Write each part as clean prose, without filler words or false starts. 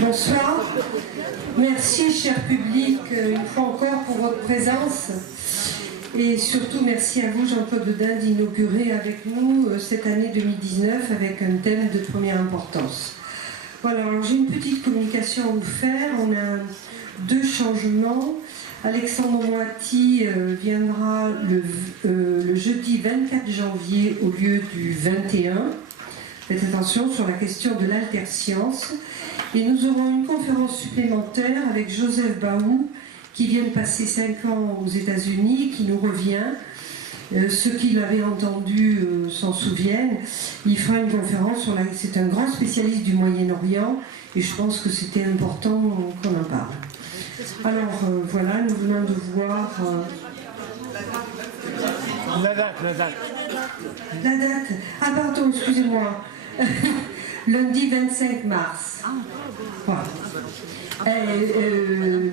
bonsoir. Merci, cher public, une fois encore pour votre présence. Et surtout, merci à vous, Jean-Claude Dedin, d'inaugurer avec nous cette année 2019 avec un thème de première importance. Voilà, alors j'ai une petite communication à vous faire. On a 2 changements. Alexandre Moiti viendra le jeudi 24 janvier au lieu du 21. Faites attention sur la question de l'alterscience. Et nous aurons une conférence supplémentaire avec Joseph Baou, qui vient de passer 5 ans aux États-Unis, qui nous revient. Ceux qui l'avaient entendu s'en souviennent. Il fera une conférence sur c'est un grand spécialiste du Moyen-Orient, et je pense que c'était important qu'on en parle. Alors voilà, nous venons de voir... La date. La date. Ah pardon, excusez-moi. Lundi 25 mars. Voilà.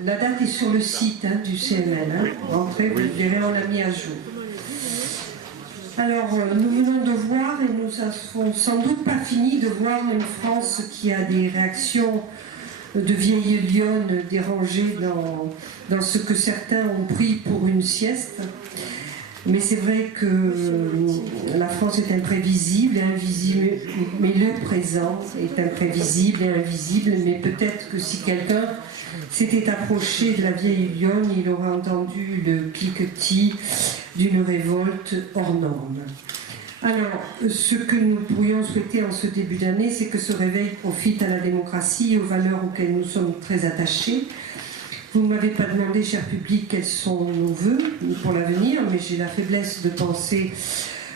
La date est sur le site du CML. Rentrez, vous verrez, on l'a mis à jour. Alors, nous venons de voir, et nous n'avons sans doute pas fini de voir une France qui a des réactions de vieilles lionnes dérangées dans ce que certains ont pris pour une sieste. Mais c'est vrai que la France est imprévisible et invisible, mais le présent est imprévisible et invisible, mais peut-être que si quelqu'un s'était approché de la vieille lionne, il aurait entendu le cliquetis d'une révolte hors norme. Alors, ce que nous pourrions souhaiter en ce début d'année, c'est que ce réveil profite à la démocratie et aux valeurs auxquelles nous sommes très attachés. Vous ne m'avez pas demandé, cher public, quels sont nos vœux pour l'avenir, mais j'ai la faiblesse de penser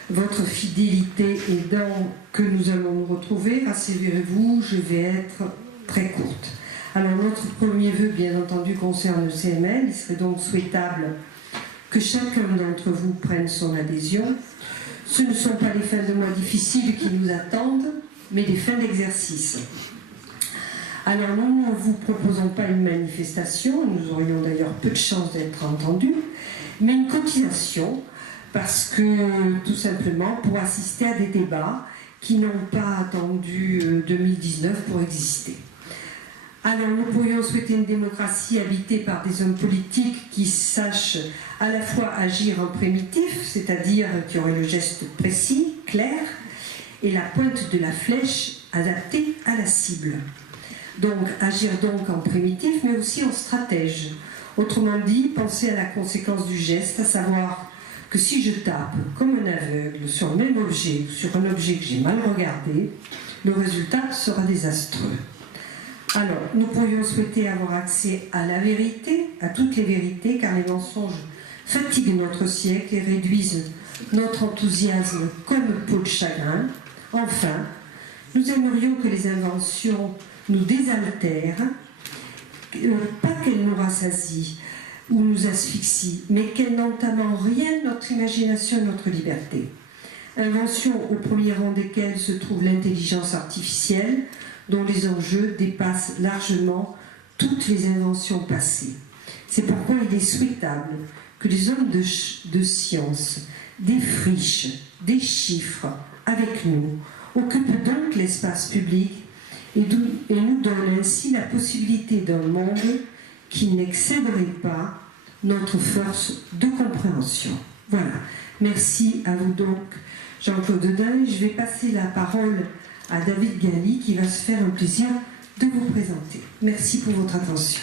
votre fidélité aidant que nous allons nous retrouver. Rassurez-vous, je vais être très courte. Alors, notre premier vœu, bien entendu, concerne le CML. Il serait donc souhaitable que chacun d'entre vous prenne son adhésion. Ce ne sont pas les fins de mois difficiles qui nous attendent, mais les fins d'exercice. Alors nous ne vous proposons pas une manifestation, nous aurions d'ailleurs peu de chances d'être entendus, mais une cotisation, parce que tout simplement pour assister à des débats qui n'ont pas attendu 2019 pour exister. Alors nous pourrions souhaiter une démocratie habitée par des hommes politiques qui sachent à la fois agir en primitif, c'est-à-dire qui auraient le geste précis, clair, et la pointe de la flèche adaptée à la cible. Donc, agir donc en primitif, mais aussi en stratège. Autrement dit, penser à la conséquence du geste, à savoir que si je tape comme un aveugle sur le même objet, ou sur un objet que j'ai mal regardé, le résultat sera désastreux. Alors, nous pourrions souhaiter avoir accès à la vérité, à toutes les vérités, car les mensonges fatiguent notre siècle et réduisent notre enthousiasme comme peau de chagrin. Enfin, nous aimerions que les inventions nous désaltèrent, pas qu'elles nous rassasient ou nous asphyxient, mais qu'elles n'entament en rien notre imagination et notre liberté. Inventions au premier rang desquelles se trouve l'intelligence artificielle, dont les enjeux dépassent largement toutes les inventions passées. C'est pourquoi il est souhaitable que les hommes de science défrichent des chiffres avec nous, occupent donc l'espace public et nous donne ainsi la possibilité d'un monde qui n'excéderait pas notre force de compréhension. Voilà. Merci à vous donc, Jean-Claude Dedin. Je vais passer la parole à David Galli qui va se faire un plaisir de vous présenter. Merci pour votre attention.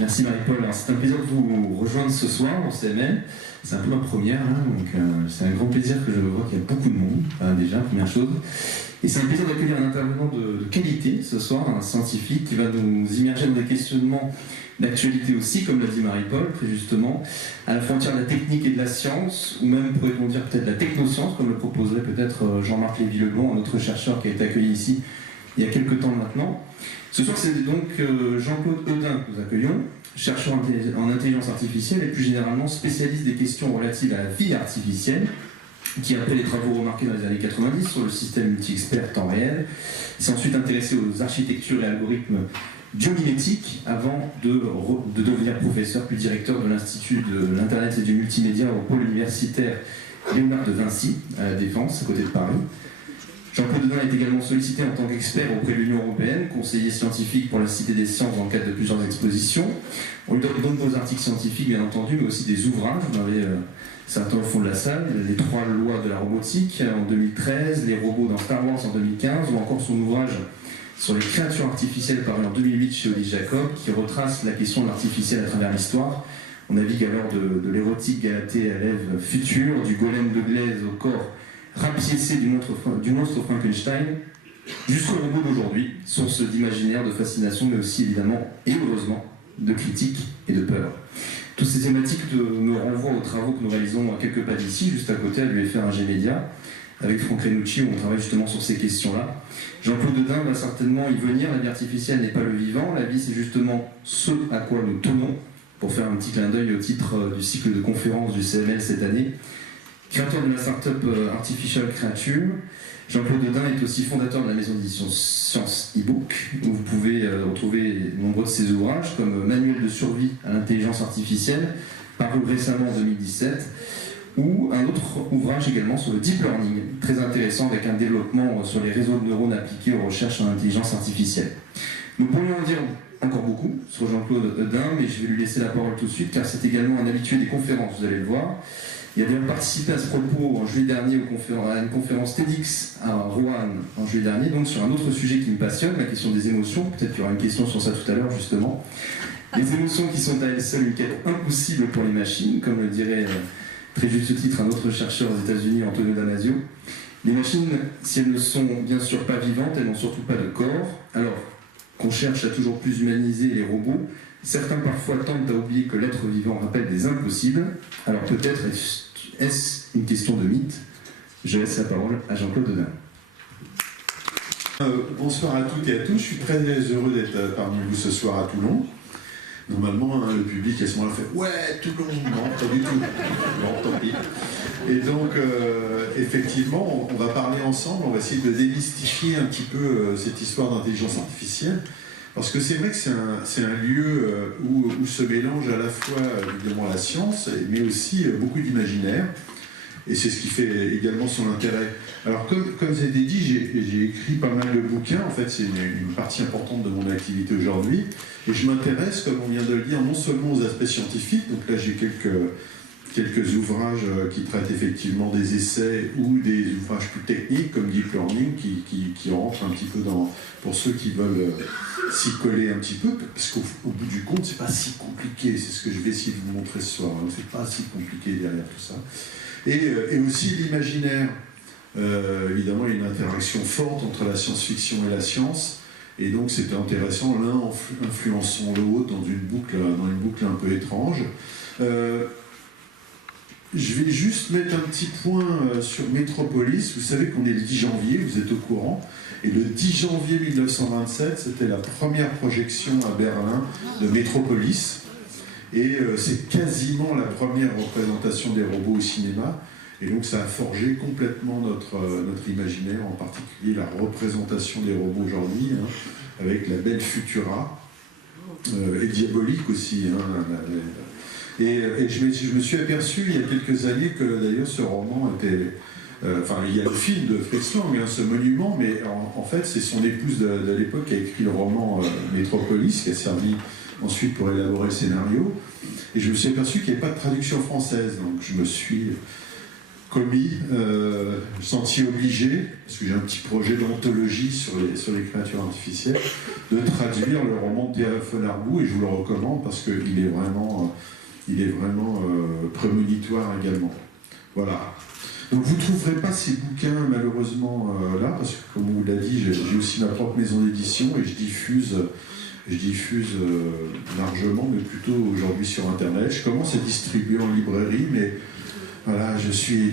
Merci Marie-Paul. C'est un plaisir de vous rejoindre ce soir au CML. C'est un peu ma première, hein, donc c'est un grand plaisir que je vois qu'il y a beaucoup de monde, déjà, première chose. Et c'est un plaisir d'accueillir un intervenant de qualité ce soir, un scientifique qui va nous immerger dans des questionnements d'actualité aussi, comme l'a dit Marie-Paul, très justement, à la frontière de la technique et de la science, ou même pourrait-on dire peut-être la technoscience, comme le proposerait peut-être Jean-Marc Lévy-Leblond, un autre chercheur qui a été accueilli ici il y a quelques temps maintenant. Ce soir, c'est donc Jean-Claude Dedin que nous accueillons, chercheur en intelligence artificielle et plus généralement spécialiste des questions relatives à la vie artificielle, qui après les travaux remarqués dans les années 90 sur le système multi-expert temps réel, s'est ensuite intéressé aux architectures et algorithmes biomimétiques avant de devenir professeur puis directeur de l'Institut de l'Internet et du Multimédia au pôle universitaire Léonard de Vinci, à la Défense, à côté de Paris. Jean-Claude Dedin est également sollicité en tant qu'expert auprès de l'Union européenne, conseiller scientifique pour la Cité des Sciences dans le cadre de plusieurs expositions. On lui donne de nombreux articles scientifiques, bien entendu, mais aussi des ouvrages. Vous en avez certains au fond de la salle, les 3 lois de la robotique en 2013, les robots dans Star Wars en 2015, ou encore son ouvrage sur les créatures artificielles paru en 2008 chez Odile Jacob, qui retrace la question de l'artificiel à travers l'histoire. On navigue alors de l'érotique Galatée à l'Ève future, du golem de glaise au corps rapiécé du monstre Frankenstein, jusqu'au robot d'aujourd'hui, source d'imaginaire, de fascination, mais aussi évidemment, et heureusement, de critique et de peur. Toutes ces thématiques me renvoient aux travaux que nous réalisons à quelques pas d'ici, juste à côté à l'UFR Ingé Média, avec Franck Renucci, où on travaille justement sur ces questions-là. Jean-Claude Dedin va certainement y venir. La vie artificielle n'est pas le vivant, la vie c'est justement ce à quoi nous tenons, pour faire un petit clin d'œil au titre du cycle de conférences du CML cette année. Créateur de la start-up Artificial Creature, Jean-Claude Dedin est aussi fondateur de la maison d'édition Science e-book, où vous pouvez retrouver nombreux de ses ouvrages, comme Manuel de survie à l'intelligence artificielle, paru récemment en 2017, ou un autre ouvrage également sur le deep learning, très intéressant avec un développement sur les réseaux de neurones appliqués aux recherches en intelligence artificielle. Nous pourrions en dire encore beaucoup sur Jean-Claude Dedin, mais je vais lui laisser la parole tout de suite, car c'est également un habitué des conférences, vous allez le voir. Il a d'ailleurs participé à ce propos en juillet dernier à une conférence TEDx à Roanne en juillet dernier, donc sur un autre sujet qui me passionne, la question des émotions. Peut-être qu'il y aura une question sur ça tout à l'heure, justement. Les émotions qui sont à elles seules une quête impossible pour les machines, comme le dirait très juste titre un autre chercheur aux États-Unis, Antonio Damasio. Les machines, si elles ne sont bien sûr pas vivantes, elles n'ont surtout pas de corps. Alors qu'on cherche à toujours plus humaniser les robots, certains parfois tentent à oublier que l'être vivant rappelle des impossibles. Alors peut-être est-ce une question de mythe? Je laisse la parole à Jean-Claude Dedin. Bonsoir à toutes et à tous, je suis très heureux d'être parmi vous ce soir à Toulon. Normalement, le public à ce moment-là fait « Ouais, Toulon !» Non, pas du tout. Bon, tant pis. Et donc, effectivement, on va parler ensemble, on va essayer de démystifier un petit peu cette histoire d'intelligence artificielle. Parce que c'est vrai que c'est un lieu où se mélange à la fois évidemment la science, mais aussi beaucoup d'imaginaire. Et c'est ce qui fait également son intérêt. Alors comme ça a été dit, j'ai écrit pas mal de bouquins, en fait c'est une partie importante de mon activité aujourd'hui. Et je m'intéresse, comme on vient de le dire, non seulement aux aspects scientifiques, donc là j'ai quelques ouvrages qui traitent effectivement des essais ou des ouvrages plus techniques comme Deep Learning qui rentrent un petit peu pour ceux qui veulent s'y coller un petit peu, parce qu'au bout du compte c'est pas si compliqué, c'est ce que je vais essayer de vous montrer ce soir, hein. C'est pas si compliqué derrière tout ça. Et aussi l'imaginaire. Évidemment il y a une interaction forte entre la science-fiction et la science, et donc c'était intéressant, l'un influençant l'autre dans une boucle un peu étrange. Je vais juste mettre un petit point sur Métropolis. Vous savez qu'on est le 10 janvier, vous êtes au courant. Et le 10 janvier 1927, c'était la première projection à Berlin de Métropolis. Et c'est quasiment la première représentation des robots au cinéma. Et donc ça a forgé complètement notre imaginaire, en particulier la représentation des robots aujourd'hui, hein, avec la belle Futura, et diabolique aussi. Hein, Et je me suis aperçu il y a quelques années que d'ailleurs ce roman était... il y a le film de Fritz Lang, hein, ce monument, mais en fait c'est son épouse de l'époque qui a écrit le roman Métropolis, qui a servi ensuite pour élaborer le scénario. Et je me suis aperçu qu'il n'y avait pas de traduction française, donc je me suis senti obligé, parce que j'ai un petit projet d'anthologie sur les créatures artificielles, de traduire le roman de Thierry Fenarbou, et je vous le recommande parce qu'il est vraiment... prémonitoire également. Voilà. Donc vous ne trouverez pas ces bouquins malheureusement là, parce que comme on vous l'a dit, j'ai aussi ma propre maison d'édition et je diffuse largement, mais plutôt aujourd'hui sur Internet. Je commence à distribuer en librairie, mais voilà, je suis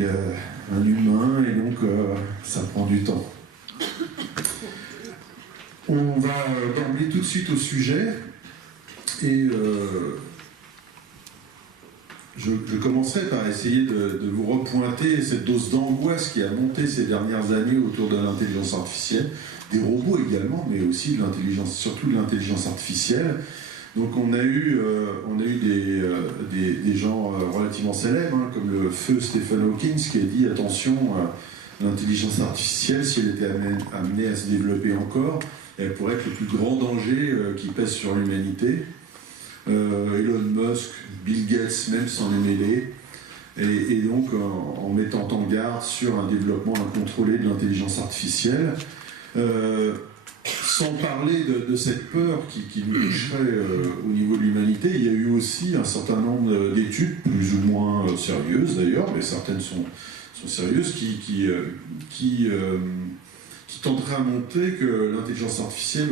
un humain et donc ça prend du temps. On va d'emblée tout de suite au sujet et je commencerai par essayer de vous repointer cette dose d'angoisse qui a monté ces dernières années autour de l'intelligence artificielle, des robots également, mais aussi de l'intelligence, surtout de l'intelligence artificielle. Donc on a eu des gens relativement célèbres, hein, comme le feu Stephen Hawking, qui a dit attention, l'intelligence artificielle, si elle était amenée à se développer encore, elle pourrait être le plus grand danger qui pèse sur l'humanité. Elon Musk, Bill Gates même s'en est mêlé. Et donc en mettant en garde sur un développement incontrôlé de l'intelligence artificielle, sans parler de cette peur qui nous toucherait au niveau de l'humanité, il y a eu aussi un certain nombre d'études, plus ou moins sérieuses d'ailleurs, mais certaines sont sérieuses, qui tenteraient à montrer que l'intelligence artificielle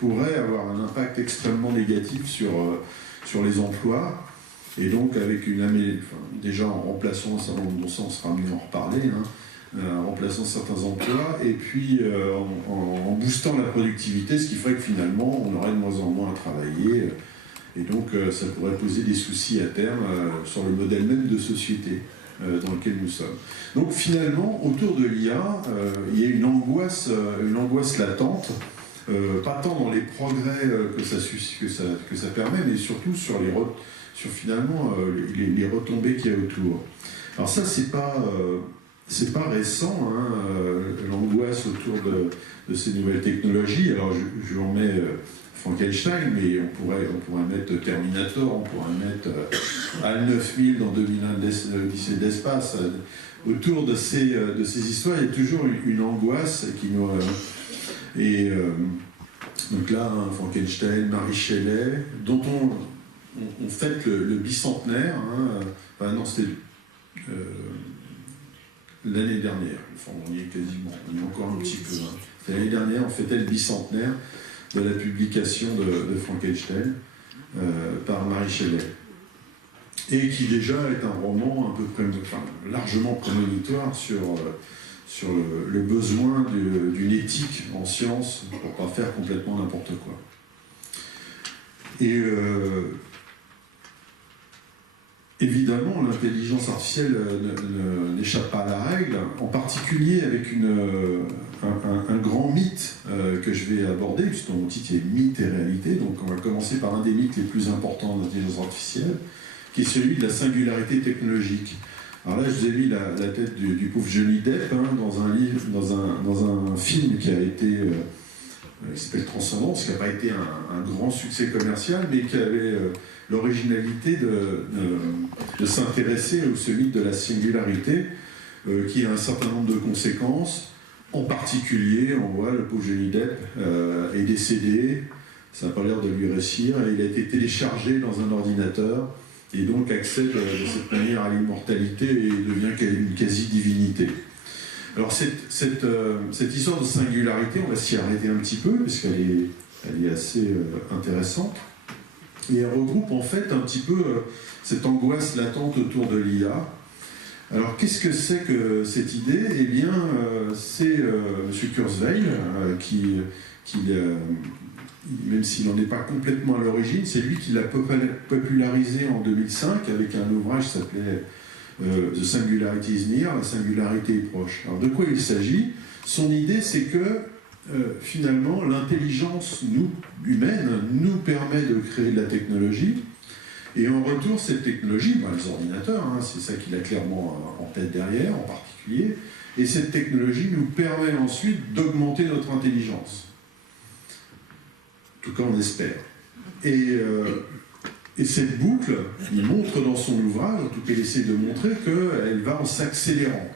pourrait avoir un impact extrêmement négatif sur les emplois. Et donc, avec déjà en remplaçant un certain nombre de sens, on sera mieux en reparler, hein, en remplaçant certains emplois, et puis en boostant la productivité, ce qui ferait que finalement, on aurait de moins en moins à travailler. Et donc, ça pourrait poser des soucis à terme sur le modèle même de société dans lequel nous sommes. Donc, finalement, autour de l'IA, il y a une angoisse latente, pas tant dans les progrès que ça permet, mais surtout sur finalement les retombées qu'il y a autour. Alors ça, c'est pas récent, hein, l'angoisse autour de ces nouvelles technologies. Alors je vous remets Frankenstein, mais on pourrait mettre Terminator, on pourrait mettre HAL 9000 dans 2001 l'Odyssée de l'espace. Autour de ces histoires, il y a toujours une angoisse qui nous... donc là, hein, Frankenstein, Mary Shelley, dont on fête le bicentenaire, hein, non, c'était l'année dernière, enfin on y est quasiment, on y est encore un petit peu. Hein. L'année dernière, on fêtait le bicentenaire de la publication de Frankenstein par Mary Shelley. Et qui déjà est un roman un peu largement prémonitoire sur le besoin d'une éthique en science pour ne pas faire complètement n'importe quoi. Et évidemment, l'intelligence artificielle n'échappe pas à la règle, en particulier avec un grand mythe que je vais aborder, puisque mon titre est Mythe et réalité. Donc on va commencer par un des mythes les plus importants de l'intelligence artificielle, qui est celui de la singularité technologique. Alors là, je vous ai mis la tête du pauvre Johnny Depp, hein, dans un film qui a été... qui s'appelle Transcendance, qui n'a pas été un grand succès commercial, mais qui avait l'originalité de s'intéresser au ce mythe de la singularité, qui a un certain nombre de conséquences. En particulier, on voit le pauvre Johnny Depp est décédé, ça n'a pas l'air de lui réussir, et il a été téléchargé dans un ordinateur, et donc accède de cette manière à l'immortalité et devient une quasi-divinité. Alors cette histoire de singularité, on va s'y arrêter un petit peu, parce qu'elle est assez intéressante. Et elle regroupe en fait un petit peu cette angoisse latente autour de l'IA. Alors qu'est-ce que c'est que cette idée ? Eh bien, c'est M. Kurzweil qui même s'il n'en est pas complètement à l'origine, c'est lui qui l'a popularisé en 2005 avec un ouvrage qui s'appelait The Singularity is Near, la singularité est proche. Alors de quoi il s'agit ? Son idée, c'est que finalement l'intelligence humaine nous permet de créer de la technologie, et en retour cette technologie, les ordinateurs, hein, c'est ça qu'il a clairement en tête derrière en particulier, et cette technologie nous permet ensuite d'augmenter notre intelligence. En tout cas on espère. Et cette boucle, il montre dans son ouvrage, en tout cas il essaie de montrer qu'elle va en s'accélérant.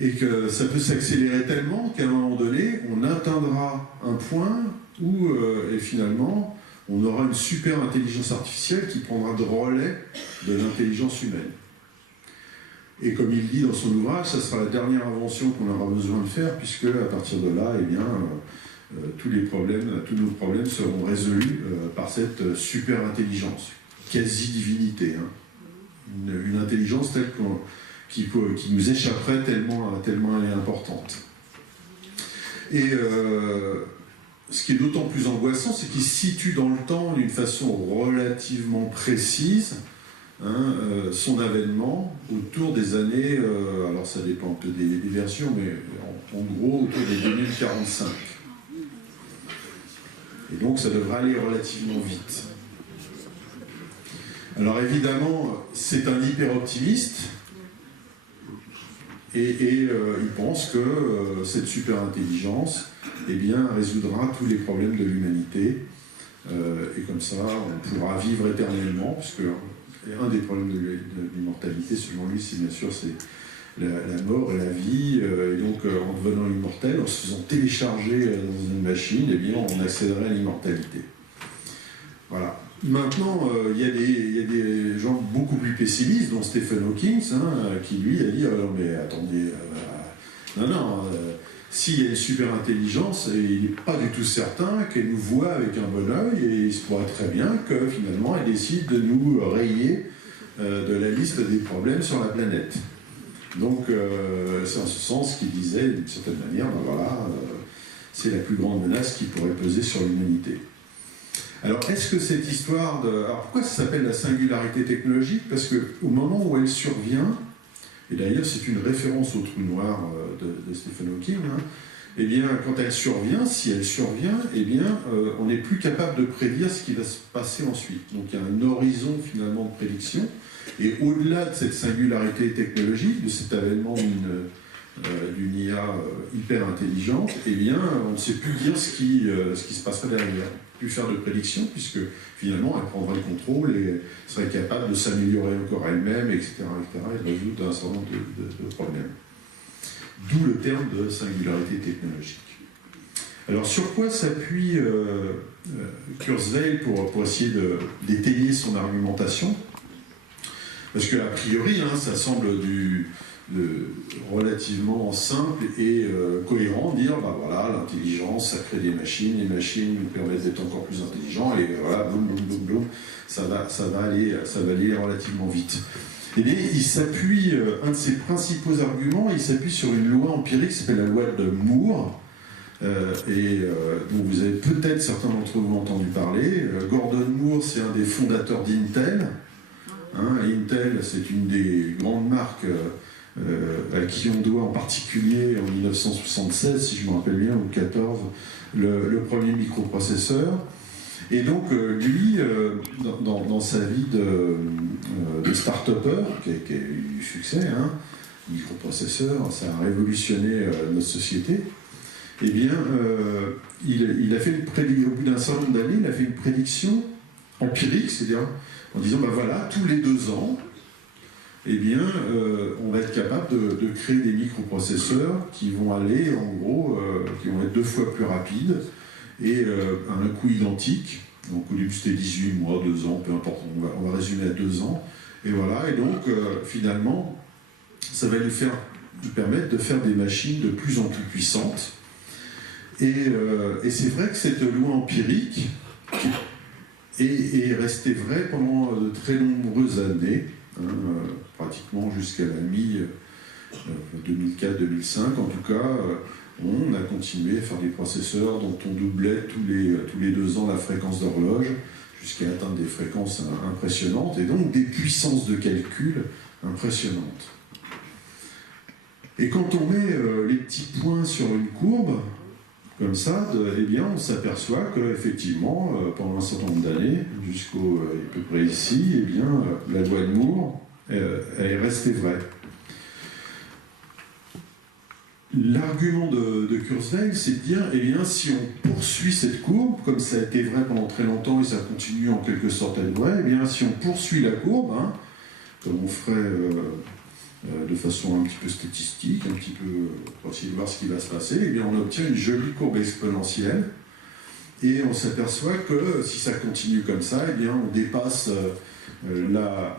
Et que ça peut s'accélérer tellement qu'à un moment donné, on atteindra un point où, et finalement, on aura une super intelligence artificielle qui prendra de relais de l'intelligence humaine. Et comme il dit dans son ouvrage, ça sera la dernière invention qu'on aura besoin de faire, puisque à partir de là, eh bien, tous nos problèmes seront résolus par cette super intelligence, quasi-divinité, hein. Une intelligence telle qui nous échapperait tellement elle est importante. Et ce qui est d'autant plus angoissant, c'est qu'il se situe dans le temps d'une façon relativement précise, hein, son avènement autour des années, alors ça dépend un peu des versions, mais en gros autour des 2045. Et donc ça devrait aller relativement vite. Alors évidemment, c'est un hyper-optimiste, et il pense que cette super-intelligence eh bien, résoudra tous les problèmes de l'humanité, et comme ça, on pourra vivre éternellement, parce que un des problèmes de l'immortalité, selon lui, c'est bien sûr la mort et la vie, et donc en devenant immortel, en se faisant télécharger dans une machine, eh bien, on accéderait à l'immortalité. Voilà. Maintenant, il y a des gens beaucoup plus pessimistes, dont Stephen Hawking, qui lui a dit non mais attendez, s'il y a une super intelligence, il n'est pas du tout certain qu'elle nous voit avec un bon œil, et il se pourrait très bien que finalement elle décide de nous rayer de la liste des problèmes sur la planète. Donc c'est en ce sens qu'il disait d'une certaine manière, c'est la plus grande menace qui pourrait peser sur l'humanité. Alors, est-ce que cette histoire de... Alors, pourquoi ça s'appelle la singularité technologique? Parce qu'au moment où elle survient, et d'ailleurs c'est une référence au trou noir de Stephen Hawking, eh bien, quand elle survient, si elle survient, eh bien, on n'est plus capable de prédire ce qui va se passer ensuite. Donc, il y a un horizon, finalement, de prédiction, et au-delà de cette singularité technologique, de cet avènement d'une IA hyper intelligente, eh bien, on ne sait plus dire ce qui se passera derrière. Plus faire de prédictions, puisque finalement elle prendrait le contrôle et serait capable de s'améliorer encore elle-même, etc., et de résoudre un certain nombre de problèmes. D'où le terme de singularité technologique. Alors sur quoi s'appuie Kurzweil pour essayer d'étayer son argumentation? Parce qu'a priori, ça semble relativement simple et cohérent, dire l'intelligence, ça crée des machines, les machines nous permettent d'être encore plus intelligents, et voilà, boum, boum, boum, boum, ça va aller relativement vite. Et bien, il s'appuie, un de ses principaux arguments, il s'appuie sur une loi empirique qui s'appelle la loi de Moore, dont vous avez peut-être certains d'entre vous entendu parler. Gordon Moore, c'est un des fondateurs d'Intel. Intel, c'est une des grandes marques à qui on doit en particulier en 1976, si je me rappelle bien, ou 14, le premier microprocesseur. Et donc lui, dans sa vie de start-upper, qui a eu du succès, microprocesseur, ça a révolutionné notre société, eh bien, il a fait au bout d'un certain nombre d'années, il a fait une prédiction empirique, c'est-à-dire en disant, tous les 2 ans, eh bien, on va être capable de créer des microprocesseurs qui vont aller, en gros, qui vont être 2 fois plus rapides et à un coût identique. Donc au début c'était 18 mois, 2 ans, peu importe, on va résumer à 2 ans. Et voilà, et donc finalement, ça va nous permettre de faire des machines de plus en plus puissantes. Et c'est vrai que cette loi empirique est restée vraie pendant de très nombreuses années. Pratiquement jusqu'à la mi-2004-2005 en tout cas, on a continué à faire des processeurs dont on doublait tous les 2 ans la fréquence d'horloge jusqu'à atteindre des fréquences impressionnantes et donc des puissances de calcul impressionnantes. Et quand on met les petits points sur une courbe comme ça, eh bien on s'aperçoit qu'effectivement, pendant un certain nombre d'années, jusqu'au à peu près ici, eh bien, la loi de Moore elle est restée vraie. L'argument de Kurzweil, c'est de dire, eh bien, si on poursuit cette courbe, comme ça a été vrai pendant très longtemps et ça continue en quelque sorte à être vrai, eh bien, si on poursuit la courbe, comme on ferait de façon un petit peu statistique, un petit peu pour essayer de voir ce qui va se passer, eh bien, on obtient une jolie courbe exponentielle et on s'aperçoit que si ça continue comme ça, eh bien, on dépasse la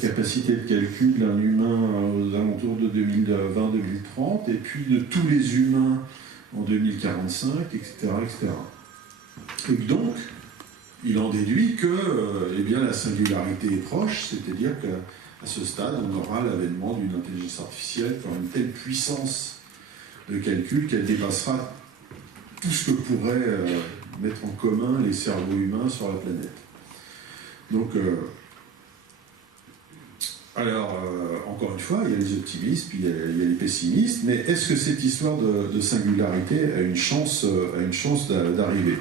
capacité de calcul d'un humain aux alentours de 2020-2030 et puis de tous les humains en 2045, etc., etc. Et donc, il en déduit que eh bien, la singularité est proche, c'est-à-dire qu'à ce stade, on aura l'avènement d'une intelligence artificielle par une telle puissance de calcul qu'elle dépassera tout ce que pourraient mettre en commun les cerveaux humains sur la planète. Donc, encore une fois, il y a les optimistes, puis il y a les pessimistes, mais est-ce que cette histoire de singularité a une chance d'arriver?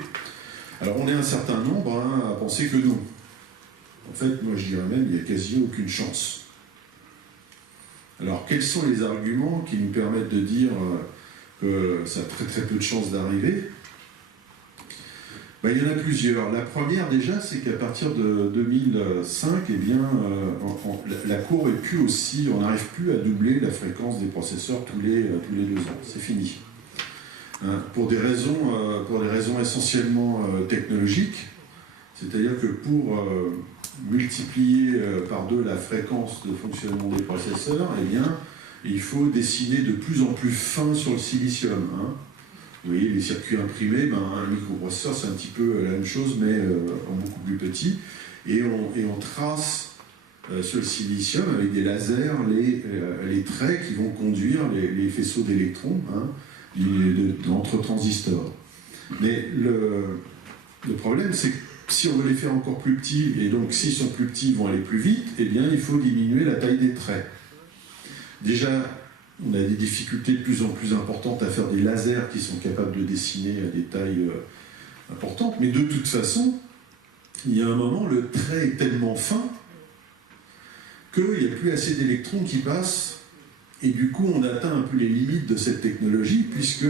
Alors on est un certain nombre à penser que non. En fait, moi je dirais même qu'il n'y a quasi aucune chance. Alors quels sont les arguments qui nous permettent de dire que ça a très très peu de chances d'arriver? Il y en a plusieurs. La première déjà, c'est qu'à partir de 2005, eh bien, la courbe est plus aussi, on n'arrive plus à doubler la fréquence des processeurs tous les 2 ans. C'est fini. Pour des raisons essentiellement technologiques, c'est-à-dire que pour multiplier par 2 la fréquence de fonctionnement des processeurs, eh bien, il faut dessiner de plus en plus fin sur le silicium. Vous voyez, les circuits imprimés, un microprocesseur, c'est un petit peu la même chose, mais en beaucoup plus petit. Et on trace sur le silicium, avec des lasers, les traits qui vont conduire les faisceaux d'électrons entre transistors. Mais le problème, c'est que si on veut les faire encore plus petits, et donc s'ils sont plus petits, ils vont aller plus vite, eh bien, il faut diminuer la taille des traits. Déjà, on a des difficultés de plus en plus importantes à faire des lasers qui sont capables de dessiner à des tailles importantes, mais de toute façon, il y a un moment, le trait est tellement fin qu'il n'y a plus assez d'électrons qui passent, et du coup, on atteint un peu les limites de cette technologie, puisque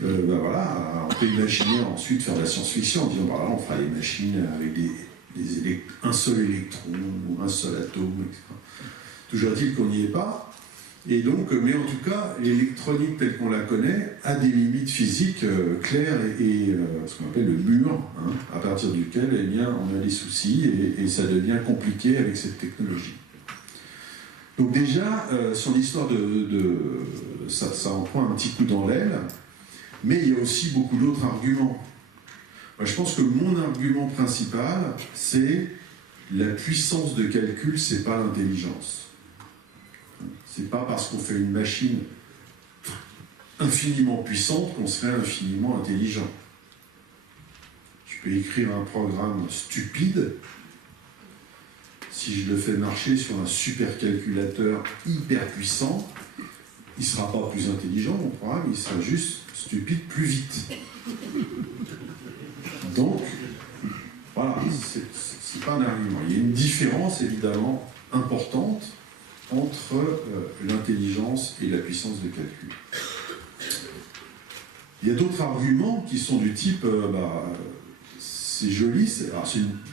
voilà, on peut imaginer ensuite faire de la science-fiction en disant voilà, on fera des machines avec un seul électron ou un seul atome, etc. Toujours est-il qu'on n'y est pas. Et donc, mais en tout cas, l'électronique telle qu'on la connaît a des limites physiques claires et ce qu'on appelle le mur, à partir duquel eh bien, on a des soucis et ça devient compliqué avec cette technologie. Donc déjà, sur l'histoire ça en prend un petit coup dans l'aile, mais il y a aussi beaucoup d'autres arguments. Moi, je pense que mon argument principal, c'est la puissance de calcul, c'est pas l'intelligence. C'est pas parce qu'on fait une machine infiniment puissante qu'on serait infiniment intelligent. Je peux écrire un programme stupide, si je le fais marcher sur un supercalculateur hyper puissant, il ne sera pas plus intelligent, mon programme, il sera juste stupide plus vite. Donc, voilà, c'est pas un argument. Il y a une différence évidemment importante entre l'intelligence et la puissance de calcul. Il y a d'autres arguments qui sont du type c'est joli, c'est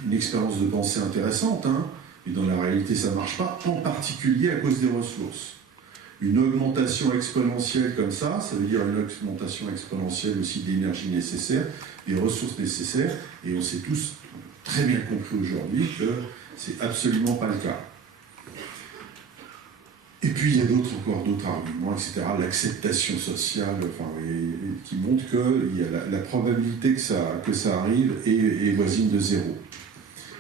une expérience de pensée intéressante, mais dans la réalité ça ne marche pas, en particulier à cause des ressources. Une augmentation exponentielle comme ça veut dire une augmentation exponentielle aussi de l'énergie nécessaire, des ressources nécessaires, et on sait tous très bien compris aujourd'hui que c'est absolument pas le cas. Et puis il y a encore d'autres arguments, etc. L'acceptation sociale, qui montre que la probabilité que ça arrive est voisine de 0.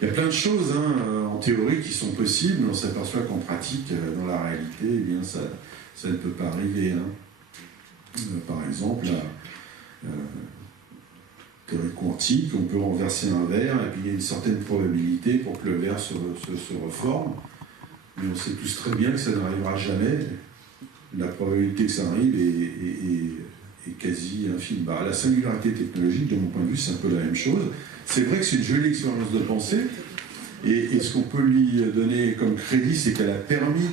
Il y a plein de choses en théorie qui sont possibles, mais on s'aperçoit qu'en pratique, dans la réalité, eh bien, ça ne peut pas arriver. Par exemple, la théorie quantique, on peut renverser un verre, et puis il y a une certaine probabilité pour que le verre se reforme. Mais on sait tous très bien que ça n'arrivera jamais. La probabilité que ça arrive est quasi infime. La singularité technologique, de mon point de vue, c'est un peu la même chose. C'est vrai que c'est une jolie expérience de pensée, et ce qu'on peut lui donner comme crédit, c'est qu'elle a permis,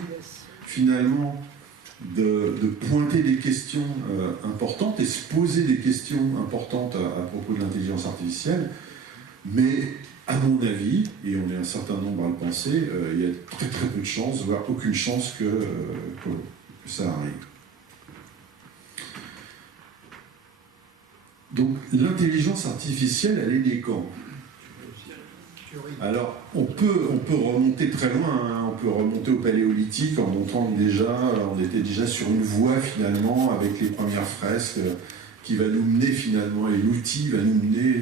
finalement, de pointer des questions importantes et se poser des questions importantes à propos de l'intelligence artificielle, mais à mon avis, et on est un certain nombre à le penser, il y a très très peu de chances, voire aucune chance que ça arrive. Donc l'intelligence artificielle, elle est des camps. Alors on peut remonter très loin, on peut remonter au Paléolithique en montrant que on était déjà sur une voie finalement avec les premières fresques qui va nous mener finalement, et l'outil va nous mener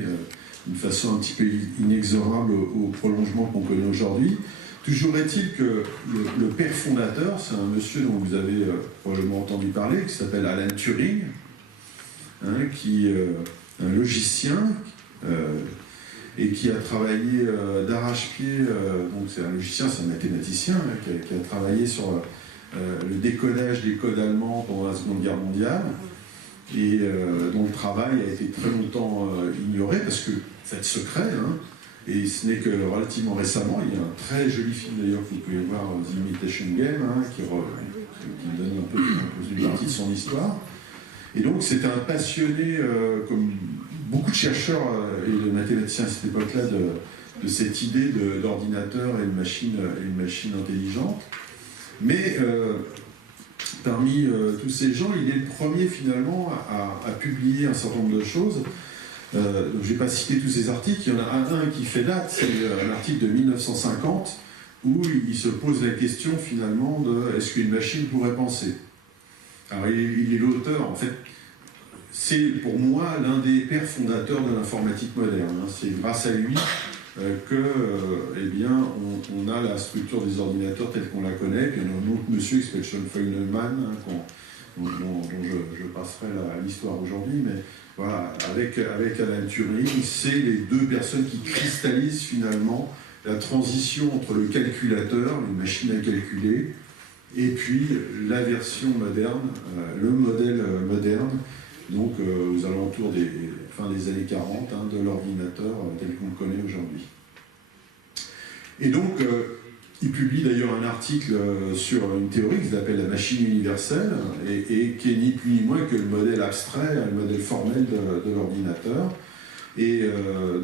d'une façon un petit peu inexorable au prolongement qu'on connaît aujourd'hui. Toujours est-il que le père fondateur, c'est un monsieur dont vous avez probablement entendu parler, qui s'appelle Alan Turing, qui est un logicien, et qui a travaillé d'arrache-pied, donc c'est un logicien, c'est un mathématicien, qui a travaillé sur le décodage des codes allemands pendant la Seconde Guerre mondiale, et dont le travail a été très longtemps ignoré, parce que, en fait, secret, hein, et ce n'est que relativement récemment, il y a un très joli film d'ailleurs que vous pouvez voir, The Imitation Game, hein, qui donne un peu une partie de son histoire. Et donc c'est un passionné, comme beaucoup de chercheurs et de mathématiciens à cette époque-là, de cette idée d'ordinateur et une machine intelligente. Mais parmi tous ces gens, il est le premier finalement à publier un certain nombre de choses. Je ne vais pas citer tous ces articles, il y en a un qui fait date, c'est un article de 1950 où il se pose la question finalement de est-ce qu'une machine pourrait penser. Alors il est l'auteur, en fait, c'est pour moi l'un des pères fondateurs de l'informatique moderne. Hein. C'est grâce à lui que, eh bien, on a la structure des ordinateurs telle qu'on la connaît. Puis il y a un autre monsieur qui s'appelle Sean Feynman, hein, dont je passerai à l'histoire aujourd'hui, mais voilà, avec Alan Turing, c'est les deux personnes qui cristallisent finalement la transition entre le calculateur, les machines à calculer, et puis la version moderne, le modèle moderne, donc aux alentours des années 40, hein, de l'ordinateur tel qu'on le connaît aujourd'hui. Et donc, il publie d'ailleurs un article sur une théorie qu'il appelle la machine universelle, et qui est ni plus ni moins que le modèle abstrait, le modèle formel de l'ordinateur. Et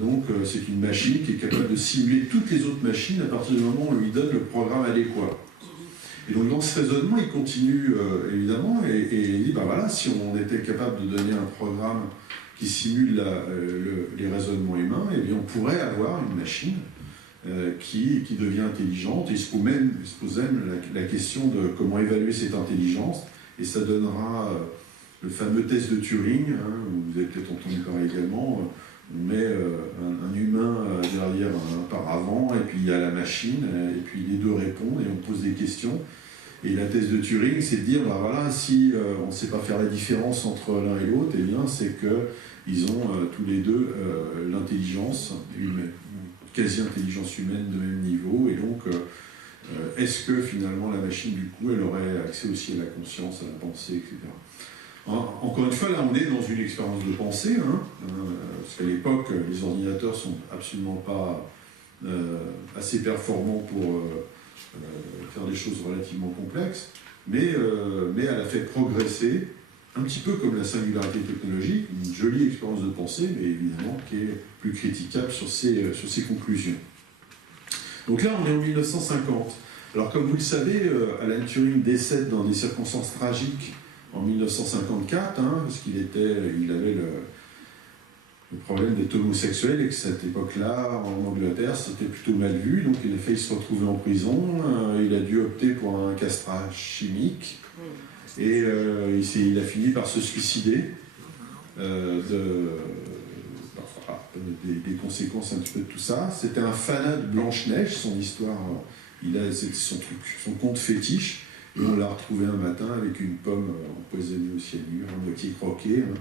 donc, c'est une machine qui est capable de simuler toutes les autres machines à partir du moment où on lui donne le programme adéquat. Et donc, dans ce raisonnement, il continue évidemment, et il dit, ben voilà, si on était capable de donner un programme qui simule les raisonnements humains, eh bien, on pourrait avoir une machine qui devient intelligente, et il se pose même la question de comment évaluer cette intelligence, et ça donnera le fameux test de Turing, hein, vous avez peut-être entendu parler également. On met un humain derrière un paravent, et puis il y a la machine, et puis les deux répondent, et on pose des questions. Et la thèse de Turing, c'est de dire, ben voilà, si on ne sait pas faire la différence entre l'un et l'autre, eh bien c'est qu'ils ont tous les deux l'intelligence, une quasi-intelligence humaine de même niveau, et donc est-ce que finalement la machine, du coup, elle aurait accès aussi à la conscience, à la pensée, etc. Encore une fois, là, on est dans une expérience de pensée, hein, parce qu'à l'époque, les ordinateurs ne sont absolument pas assez performants pour faire des choses relativement complexes, mais elle a fait progresser, un petit peu comme la singularité technologique, une jolie expérience de pensée, mais évidemment qui est plus critiquable sur ses conclusions. Donc là, on est en 1950. Alors, comme vous le savez, Alan Turing décède dans des circonstances tragiques en 1954, hein, parce qu'il avait le problème d'être homosexuel, et que cette époque-là, en Angleterre, c'était plutôt mal vu, donc il a failli se retrouver en prison, il a dû opter pour un castrage chimique, et il a fini par se suicider des conséquences un petit peu de tout ça. C'était un fanat de Blanche-Neige, son histoire, c'était son conte fétiche. Et on l'a retrouvé un matin avec une pomme empoisonnée au cyanure, à moitié croquée, hein,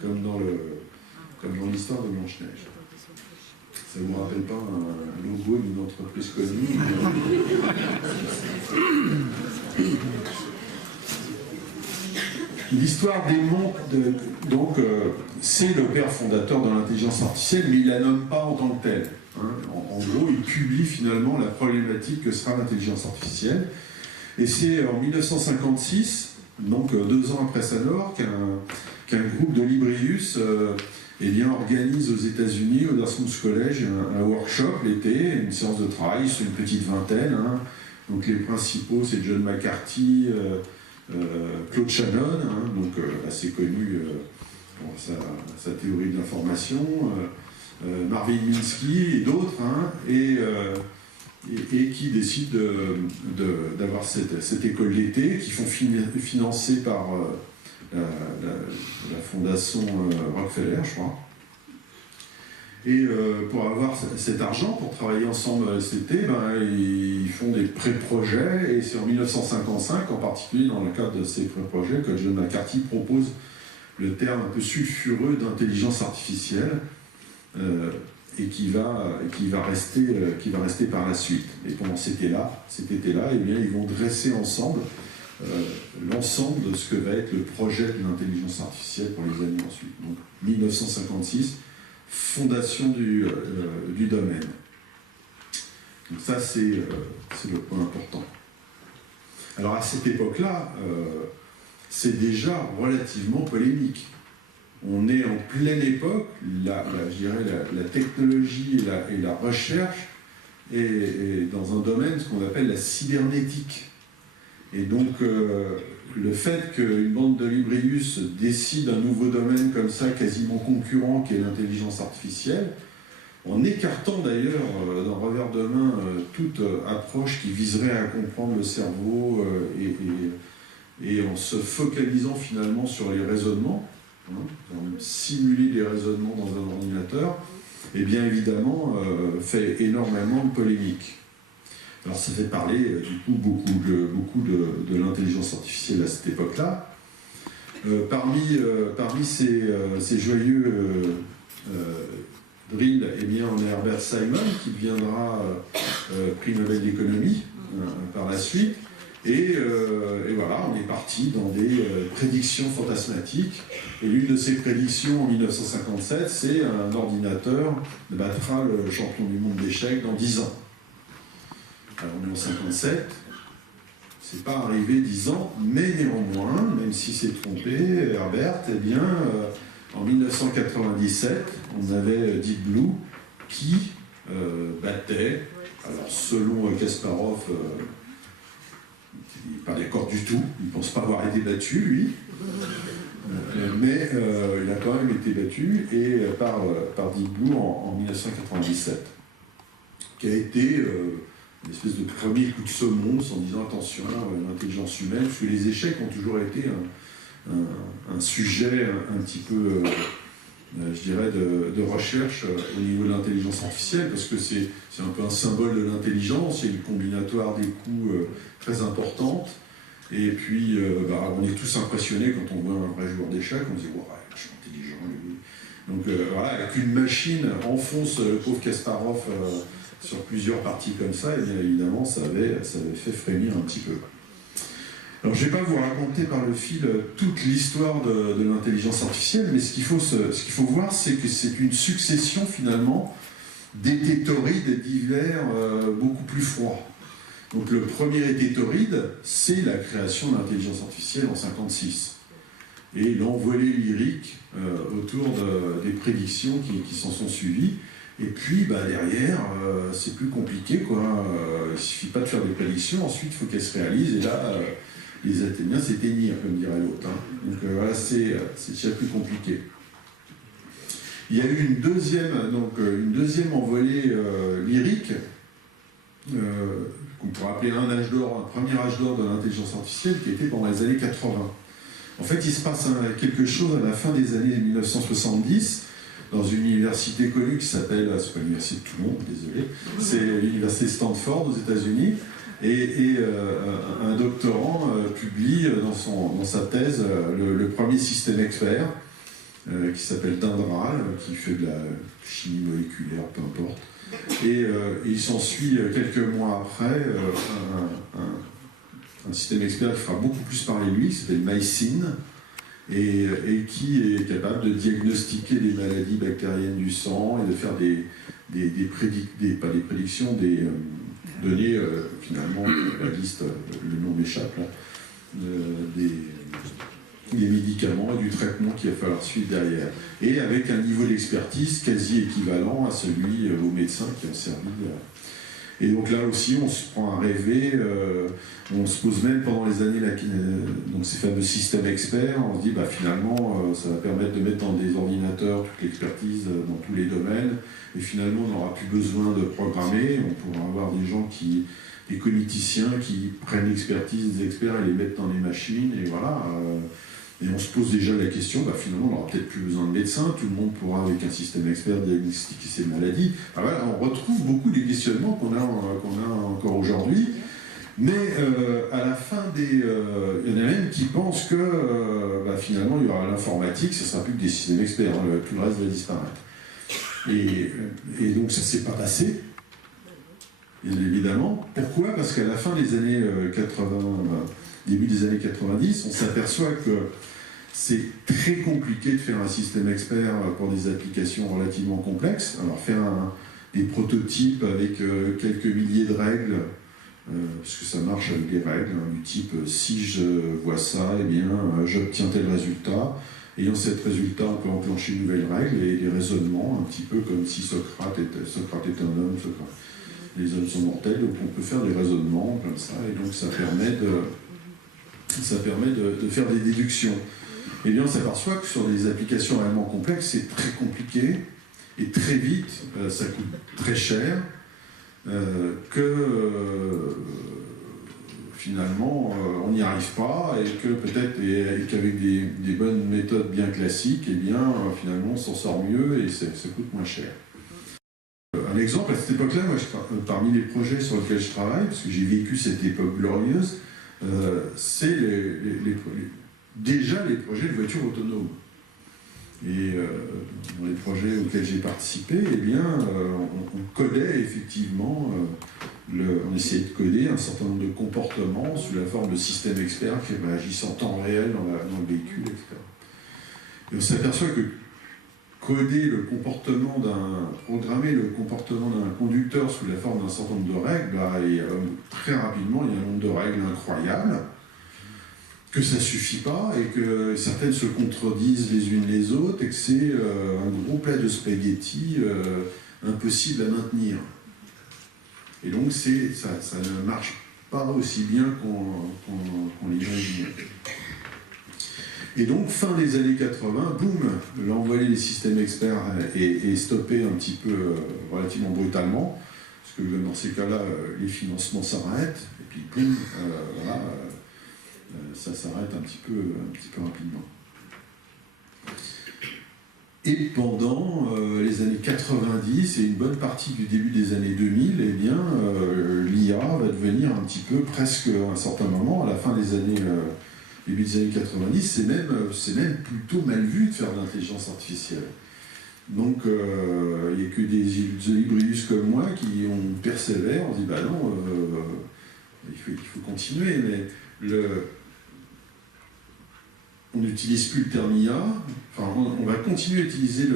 comme dans l'histoire de Blanche-Neige. Ça ne vous rappelle pas un logo d'une entreprise connue? L'histoire des mondes, donc, c'est le père fondateur de l'intelligence artificielle, mais il ne la nomme pas en tant que telle. Hein. En gros, il publie finalement la problématique que sera l'intelligence artificielle. Et c'est en 1956, donc 2 ans après sa mort, qu'un groupe de librius organise aux États-Unis, au Dartmouth College, un workshop l'été, une séance de travail sur une petite vingtaine. Hein. Donc les principaux, c'est John McCarthy, Claude Shannon, hein, donc assez connu pour sa théorie de l'information, Marvin Minsky et d'autres, hein, et qui décident d'avoir cette école d'été, qui font financer par la fondation Rockefeller, je crois. Et pour avoir cet argent, pour travailler ensemble cet été, ils font des pré-projets, et c'est en 1955, en particulier dans le cadre de ces pré-projets, que John McCarthy propose le terme un peu sulfureux d'intelligence artificielle, et qui va rester par la suite. Et pendant cet été-là, eh bien, ils vont dresser ensemble l'ensemble de ce que va être le projet de l'intelligence artificielle pour les années ensuite. Donc 1956, fondation du domaine. Donc ça, c'est le point important. Alors à cette époque-là, c'est déjà relativement polémique. On est en pleine époque, je dirais la technologie et la recherche est dans un domaine, ce qu'on appelle la cybernétique. Et donc, le fait qu'une bande de Librius décide un nouveau domaine comme ça, quasiment concurrent, qui est l'intelligence artificielle, en écartant d'ailleurs d'un revers de main toute approche qui viserait à comprendre le cerveau et en se focalisant finalement sur les raisonnements, simuler des raisonnements dans un ordinateur, et bien évidemment fait énormément de polémiques. Alors ça fait parler du coup beaucoup de l'intelligence artificielle à cette époque-là. Parmi ces joyeux drills, eh bien, on a Herbert Simon qui deviendra prix Nobel d'économie par la suite. Et voilà, on est parti dans des prédictions fantasmatiques. Et l'une de ces prédictions en 1957, c'est un ordinateur battra le champion du monde d'échecs dans 10 ans. Alors on est en 57, c'est pas arrivé 10 ans, mais néanmoins, même si c'est trompé, Herbert, eh bien, en 1997, on avait Deep Blue qui battait, alors selon Kasparov, il n'est pas d'accord du tout, il ne pense pas avoir été battu, lui, mais il a quand même été battu et par Deep Blue en 1997, qui a été une espèce de premier coup de semonce en disant attention, l'intelligence humaine, parce que les échecs ont toujours été un sujet un petit peu, je dirais, de recherche au niveau de l'intelligence artificielle, parce que c'est un peu un symbole de l'intelligence, il y a une combinatoire des coups très importante, et puis on est tous impressionnés quand on voit un vrai joueur d'échecs, on se dit ouais, je suis intelligent, lui. Donc voilà, qu'une machine enfonce le pauvre Kasparov sur plusieurs parties comme ça, et bien évidemment, ça avait fait frémir un petit peu. Alors, je ne vais pas vous raconter par le fil toute l'histoire de l'intelligence artificielle, mais ce qu'il faut voir, c'est que c'est une succession, finalement, d'étés torrides divers beaucoup plus froids. Donc, le premier été torride, c'est la création de l'intelligence artificielle en 1956. Et l'envolée lyrique autour des prédictions qui s'en sont suivies. Et puis derrière, c'est plus compliqué, quoi. Il ne suffit pas de faire des prédictions, ensuite il faut qu'elles se réalisent, et là, les Athéniens s'éteignirent, comme dirait l'autre. Hein. Donc voilà, c'est déjà plus compliqué. Il y a eu une deuxième envolée lyrique, qu'on pourrait appeler un âge d'or, un premier âge d'or de l'intelligence artificielle, qui était pendant les années 80. En fait, il se passe quelque chose à la fin des années 1970, dans une université connue qui s'appelle, c'est pas l'université de Toulon, désolé, c'est l'université Stanford aux États-Unis, et un doctorant publie dans sa thèse le premier système expert qui s'appelle Dindral, qui fait de la chimie moléculaire, peu importe, et il s'ensuit quelques mois après un système expert qui fera beaucoup plus parler lui, qui s'appelle Mycin, et qui est capable de diagnostiquer des maladies bactériennes du sang et de faire donner finalement la liste, le nom m'échappe là, des médicaments et du traitement qu'il va falloir suivre derrière. Et avec un niveau d'expertise quasi équivalent à celui aux médecins qui ont servi. Et donc là aussi, on se prend à rêver, on se pose même pendant les années, donc ces fameux systèmes experts, on se dit finalement ça va permettre de mettre dans des ordinateurs toute l'expertise dans tous les domaines, et finalement on n'aura plus besoin de programmer, on pourra avoir des gens des cogniticiens qui prennent l'expertise des experts et les mettent dans les machines, et voilà. Et on se pose déjà la question, finalement on n'aura peut-être plus besoin de médecins, tout le monde pourra avec un système expert diagnostiquer ses maladies. Alors voilà, on retrouve beaucoup des questionnements qu'on a encore aujourd'hui, mais à la fin il y en a même qui pensent que finalement il y aura l'informatique, ce ne sera plus que des systèmes experts, tout le reste va disparaître. Et donc ça ne s'est pas passé. bien évidemment. Pourquoi? Parce qu'à la fin des années 80, début des années 90, on s'aperçoit que c'est très compliqué de faire un système expert pour des applications relativement complexes. Alors faire des prototypes avec quelques milliers de règles, parce que ça marche avec des règles, du type si je vois ça, eh bien j'obtiens tel résultat. Ayant cet résultat, on peut enclencher une nouvelle règle et des raisonnements, un petit peu comme si Socrate est un homme, les hommes sont mortels, donc on peut faire des raisonnements comme ça, et donc ça permet de faire des déductions. Et bien on s'aperçoit que sur des applications réellement complexes, c'est très compliqué, et très vite, ça coûte très cher, finalement, on n'y arrive pas, et que peut-être qu'avec des bonnes méthodes bien classiques, eh bien, finalement, on s'en sort mieux et ça coûte moins cher. Un exemple, à cette époque-là, moi, parmi les projets sur lesquels je travaille, parce que j'ai vécu cette époque glorieuse, c'est déjà les projets de voitures autonomes. Et dans les projets auxquels j'ai participé, eh bien, on codait effectivement, on essayait de coder un certain nombre de comportements sous la forme de systèmes experts qui réagissent en temps réel dans le véhicule, etc. Et on s'aperçoit que programmer le comportement d'un conducteur sous la forme d'un certain nombre de règles, et très rapidement, il y a un nombre de règles incroyables, que ça ne suffit pas et que certaines se contredisent les unes les autres et que c'est un gros plat de spaghettis impossible à maintenir. Et donc ça ne marche pas aussi bien qu'on l'imagine. Et donc fin des années 80, boum, l'envolée des systèmes experts est stoppée un petit peu relativement brutalement, parce que dans ces cas-là, les financements s'arrêtent, et puis boum, voilà. Ça s'arrête un petit peu rapidement. Et pendant les années 90 et une bonne partie du début des années 2000, eh bien, l'IA va devenir un petit peu, presque à un certain moment, à la fin des années, début des années 90, c'est même plutôt mal vu de faire de l'intelligence artificielle. Donc, il n'y a que des Librius comme moi qui persévèrent, on se dit, bah non, il faut continuer, mais on n'utilise plus le terme IA, enfin, on va continuer à utiliser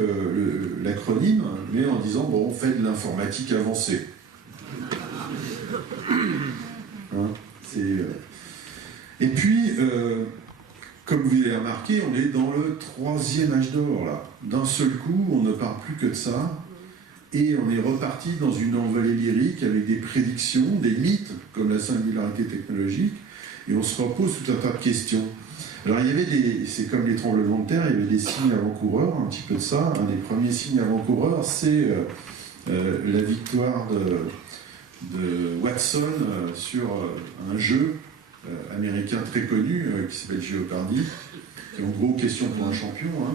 l'acronyme, mais en disant, bon, on fait de l'informatique avancée. Hein, et puis, comme vous l'avez remarqué, on est dans le 3e âge d'or, là. D'un seul coup, on ne parle plus que de ça, et on est reparti dans une envolée lyrique avec des prédictions, des mythes, comme la singularité technologique, et on se repose tout un tas de questions. Alors il y avait c'est comme les tremblements de terre, il y avait des signes avant-coureurs, un petit peu de ça. Un des premiers signes avant-coureurs, c'est la victoire de Watson sur un jeu américain très connu qui s'appelle Jeopardy, qui est en gros question pour un champion. Hein.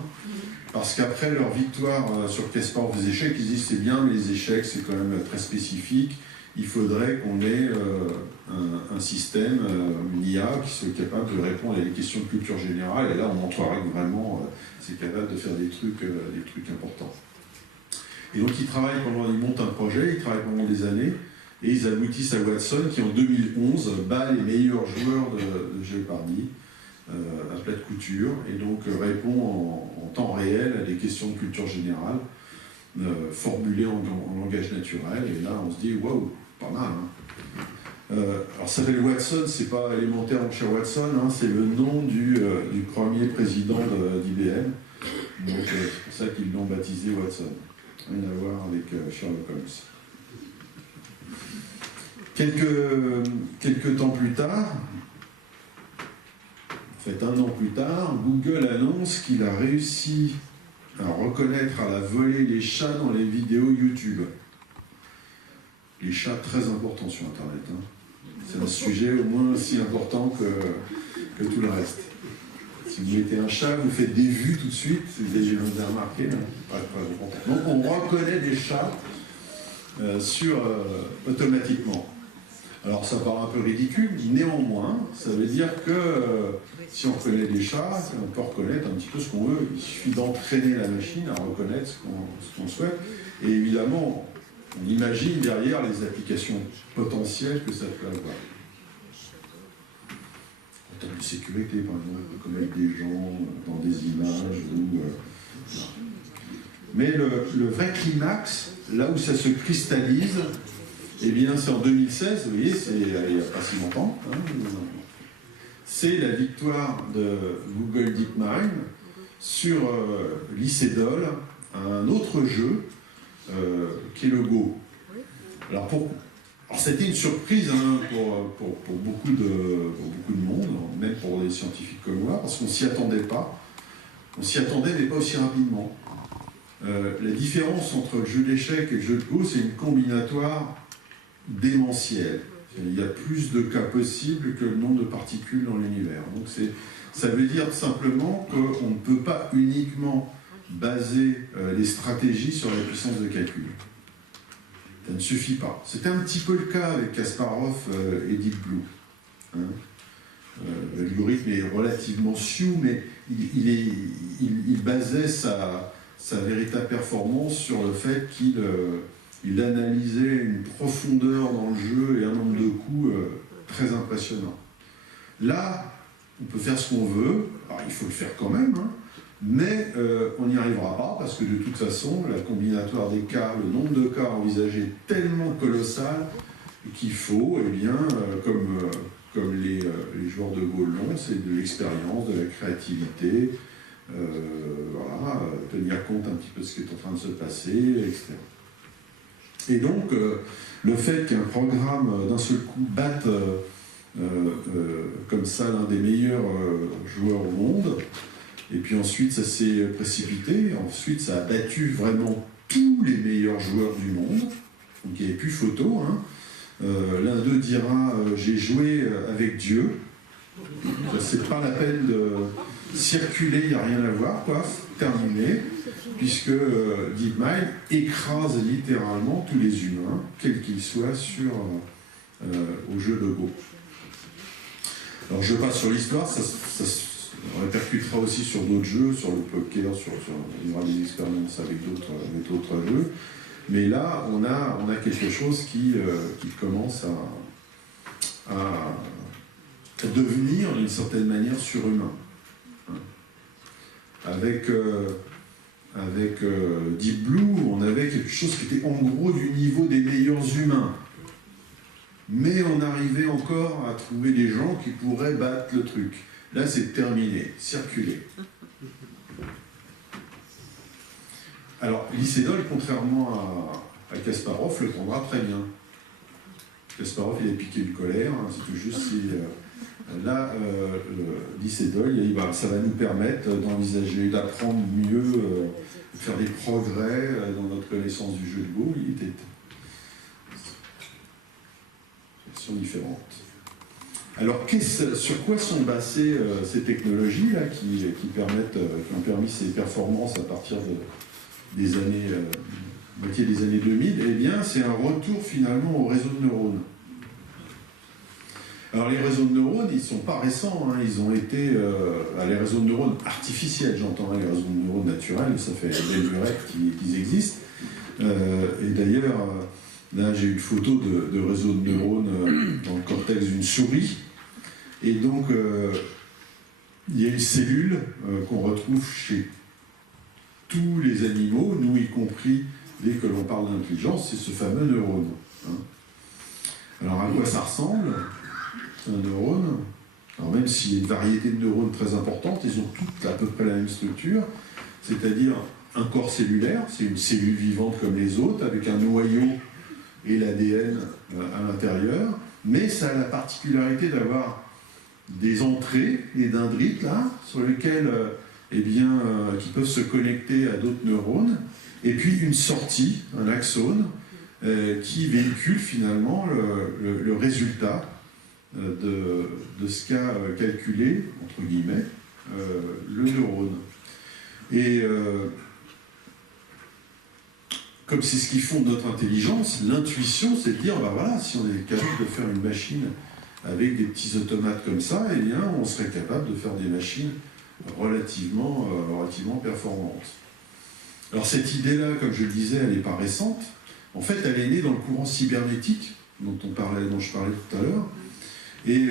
Parce qu'après leur victoire sur Kasparov des échecs, ils disent c'est bien, mais les échecs c'est quand même très spécifique. Il faudrait qu'on ait un système, une IA, qui soit capable de répondre à des questions de culture générale. Et là, on montrerait que vraiment, c'est capable de faire des trucs importants. Et donc, ils montent un projet, ils travaillent pendant des années, et ils aboutissent à Watson, qui en 2011 bat les meilleurs joueurs de Jeopardy à plat de couture, et donc répond en temps réel à des questions de culture générale, formulées en langage naturel. Et là, on se dit, waouh, pas mal. Hein. Alors, ça s'appelle Watson, c'est pas élémentaire mon cher Watson, hein, c'est le nom du premier président d'IBM. Donc, c'est pour ça qu'ils l'ont baptisé Watson. Rien à voir avec Sherlock Holmes. Quelques temps plus tard, en fait 1 an plus tard, Google annonce qu'il a réussi à reconnaître à la volée les chats dans les vidéos YouTube. Les chats, très importants sur Internet. Hein. C'est un sujet au moins aussi important que tout le reste. Si vous mettez un chat, vous faites des vues tout de suite, vous avez remarqué. Hein. Donc on reconnaît des chats automatiquement. Alors ça paraît un peu ridicule, néanmoins, ça veut dire que si on reconnaît des chats, on peut reconnaître un petit peu ce qu'on veut. Il suffit d'entraîner la machine à reconnaître ce qu'on souhaite. Et évidemment, on imagine derrière les applications potentielles que ça peut avoir. En termes de sécurité, par exemple, comme avec des gens dans des images. Mais le vrai climax, là où ça se cristallise, eh bien, c'est en 2016, vous voyez, c'est il n'y a pas si longtemps. Hein, c'est la victoire de Google DeepMind sur l'ICEDOL, un autre jeu qui est le Go. Alors c'était une surprise hein, pour beaucoup de monde, même pour des scientifiques comme moi, parce qu'on ne s'y attendait pas. On s'y attendait, mais pas aussi rapidement. La différence entre le jeu d'échecs et le jeu de Go, c'est une combinatoire démentielle. Il y a plus de cas possibles que le nombre de particules dans l'univers. Donc ça veut dire simplement qu'on ne peut pas uniquement baser les stratégies sur la puissance de calcul. Ça ne suffit pas. C'était un petit peu le cas avec Kasparov et Deep Blue. Hein. L'algorithme est relativement sioux, mais il basait sa véritable performance sur le fait qu'il analysait une profondeur dans le jeu et un nombre de coups très impressionnant. Là, on peut faire ce qu'on veut, alors il faut le faire quand même, hein, mais on n'y arrivera pas parce que de toute façon, la combinatoire des cas, le nombre de cas envisagés est tellement colossal qu'il faut, eh bien, comme les joueurs de Go l'ont, c'est de l'expérience, de la créativité, voilà, tenir compte un petit peu de ce qui est en train de se passer, etc. Et donc, le fait qu'un programme d'un seul coup batte comme ça l'un des meilleurs joueurs au monde, et puis ensuite ça s'est précipité, ensuite ça a battu vraiment tous les meilleurs joueurs du monde, donc il n'y avait plus photo, hein. L'un d'eux dira j'ai joué avec Dieu, c'est pas la peine de circuler, il n'y a rien à voir, quoi, terminé, puisque DeepMind écrase littéralement tous les humains, quels qu'ils soient, au jeu de Go. Alors je passe sur l'histoire, ça répercutera aussi sur d'autres jeux, sur le poker, il y aura des expériences avec d'autres jeux. Mais là, on a quelque chose qui commence à devenir d'une certaine manière surhumain. Avec Deep Blue, on avait quelque chose qui était en gros du niveau des meilleurs humains. Mais on arrivait encore à trouver des gens qui pourraient battre le truc. Là, c'est terminé, circuler. Alors, l'ICEDOL, contrairement à Kasparov, le prendra très bien. Kasparov, il a piqué du colère, hein, c'est tout juste si... là, l'ICEDOL, il dit, bah, ça va nous permettre d'envisager, d'apprendre mieux, de faire des progrès dans notre connaissance du jeu de Go. Il était... sont différentes. Alors, sur quoi sont basées ces technologies-là qui ont permis ces performances à partir des années, moitié des années 2000? Eh bien, c'est un retour finalement au réseau de neurones. Alors, les réseaux de neurones, ils ne sont pas récents, hein, ils ont été... les réseaux de neurones artificiels, j'entends, les réseaux de neurones naturels, ça fait des lurette qu'ils existent. Et d'ailleurs... là, j'ai une photo de réseau de neurones dans le cortex d'une souris. Et donc, il y a une cellule qu'on retrouve chez tous les animaux, nous y compris, dès que l'on parle d'intelligence, c'est ce fameux neurone. Hein. Alors, à quoi ça ressemble, un neurone? Alors, même s'il y a une variété de neurones très importante, ils ont toutes à peu près la même structure, c'est-à-dire un corps cellulaire, c'est une cellule vivante comme les autres, avec un noyau et l'ADN à l'intérieur, mais ça a la particularité d'avoir des entrées, les dendrites là, sur lesquelles, qui peuvent se connecter à d'autres neurones, et puis une sortie, un axone, qui véhicule finalement le résultat de ce qu'a calculé, entre guillemets, le neurone. Et comme c'est ce qui fonde notre intelligence, l'intuition, c'est de dire, ben voilà, si on est capable de faire une machine avec des petits automates comme ça, eh bien, on serait capable de faire des machines relativement performantes. Alors cette idée-là, comme je le disais, elle n'est pas récente. En fait, elle est née dans le courant cybernétique dont je parlais tout à l'heure, et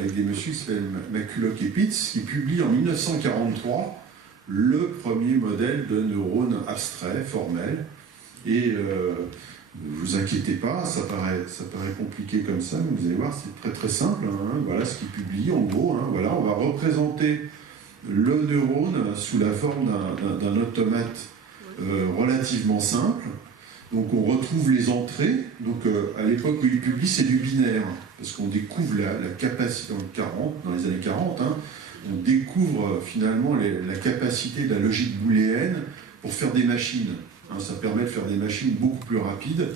avec des messieurs qui s'appellent McCulloch et Pitts, qui publient en 1943 le premier modèle de neurones abstrait, formel. Et ne vous inquiétez pas, ça paraît compliqué comme ça, mais vous allez voir, c'est très très simple. Hein. Voilà ce qu'ils publient en gros. Hein. Voilà, on va représenter le neurone sous la forme d'un automate relativement simple. Donc on retrouve les entrées. Donc à l'époque où ils publient, c'est du binaire, parce qu'on découvre la capacité dans les années 40, hein, on découvre finalement la capacité de la logique booléenne pour faire des machines. Hein, ça permet de faire des machines beaucoup plus rapides.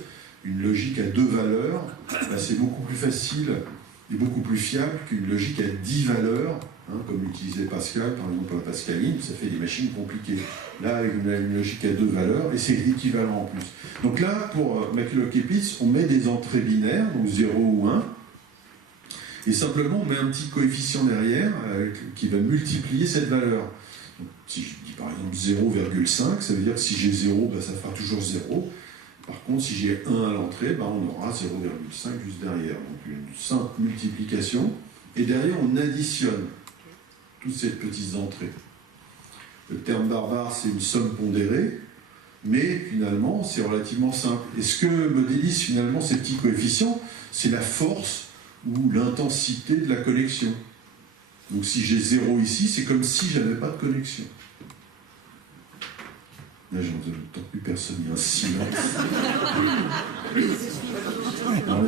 Une logique à 2 valeurs, bah, c'est beaucoup plus facile et beaucoup plus fiable qu'une logique à 10 valeurs, hein, comme l'utilisait Pascal, par exemple la Pascaline, ça fait des machines compliquées. Là, avec une logique à 2 valeurs, et c'est équivalent en plus. Donc là, pour McCulloch et Pitts, on met des entrées binaires, donc 0 ou 1, et simplement on met un petit coefficient derrière qui va multiplier cette valeur. Donc, si je dis par exemple 0,5, ça veut dire que si j'ai 0, bah, ça fera toujours 0. Par contre, si j'ai 1 à l'entrée, bah, on aura 0,5 juste derrière. Donc une simple multiplication. Et derrière, on additionne toutes ces petites entrées. Le terme barbare, c'est une somme pondérée, mais finalement, c'est relativement simple. Et ce que modélisent finalement ces petits coefficients, c'est la force ou l'intensité de la connexion. Donc si j'ai 0 ici, c'est comme si je n'avais pas de connexion. Là, j'entends plus personne, il y a un silence.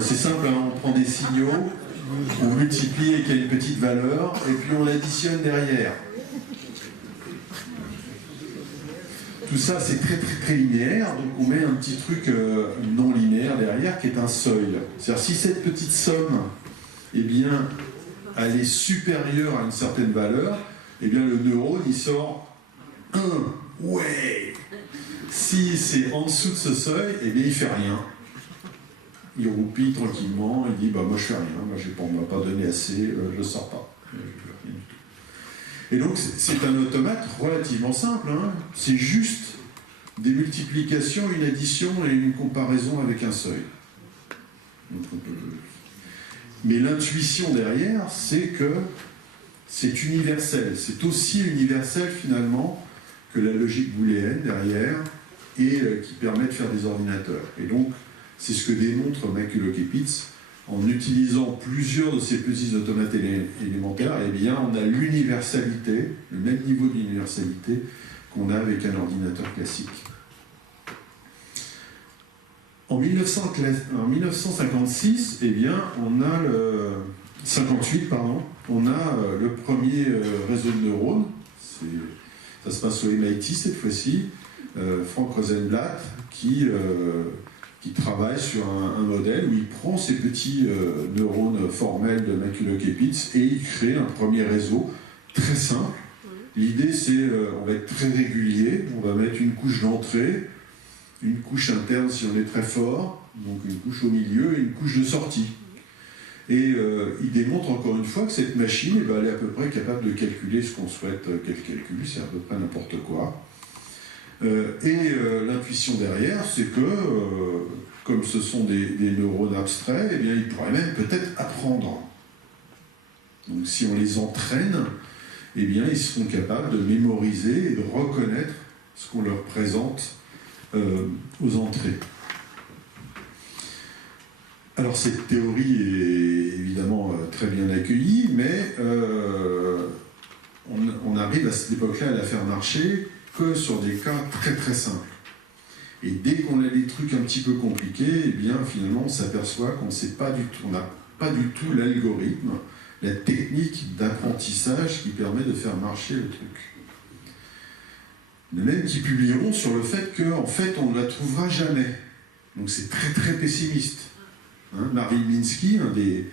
C'est simple, hein, on prend des signaux, on multiplie avec une petite valeur, et puis on additionne derrière. Tout ça, c'est très très très linéaire, donc on met un petit truc non linéaire derrière qui est un seuil. C'est-à-dire si cette petite somme, eh bien, elle est supérieure à une certaine valeur, eh bien le neurone, il sort 1. Ouais. Si c'est en dessous de ce seuil, eh bien il fait rien. Il roupille tranquillement, il dit bah moi je fais rien, moi on ne m'a pas donné assez, je ne sors pas. Je fais rien du tout. Et donc c'est un automate relativement simple, hein. C'est juste des multiplications, une addition et une comparaison avec un seuil. Mais l'intuition derrière, c'est que c'est universel. C'est aussi universel finalement que la logique booléenne derrière et qui permet de faire des ordinateurs. Et donc, c'est ce que démontre McCulloch et Pitts. En utilisant plusieurs de ces petits automates élémentaires, eh bien, on a l'universalité, le même niveau d'universalité qu'on a avec un ordinateur classique. En 1956, eh bien, on a 58, pardon, on a le premier réseau de neurones. Ça se passe au MIT cette fois-ci. Frank Rosenblatt qui travaille sur un modèle où il prend ces petits neurones formels de McCulloch et Pitts et il crée un premier réseau très simple. L'idée, c'est on va être très régulier, on va mettre une couche d'entrée, une couche interne si on est très fort, donc une couche au milieu et une couche de sortie. Et il démontre encore une fois que cette machine, eh ben, elle est à peu près capable de calculer ce qu'on souhaite qu'elle calcule, c'est à peu près n'importe quoi. L'intuition derrière, c'est que, comme ce sont des neurones abstraits, eh bien, ils pourraient même peut-être apprendre. Donc si on les entraîne, eh bien, ils seront capables de mémoriser et de reconnaître ce qu'on leur présente aux entrées. Alors cette théorie est évidemment très bien accueillie, mais on arrive à cette époque-là à la faire marcher que sur des cas très très simples. Et dès qu'on a des trucs un petit peu compliqués, eh bien finalement on s'aperçoit qu'on n'a pas du tout l'algorithme, la technique d'apprentissage qui permet de faire marcher le truc. Les mêmes qui publieront sur le fait qu'en fait on ne la trouvera jamais. Donc c'est très très pessimiste. Hein, Marvin Minsky, un des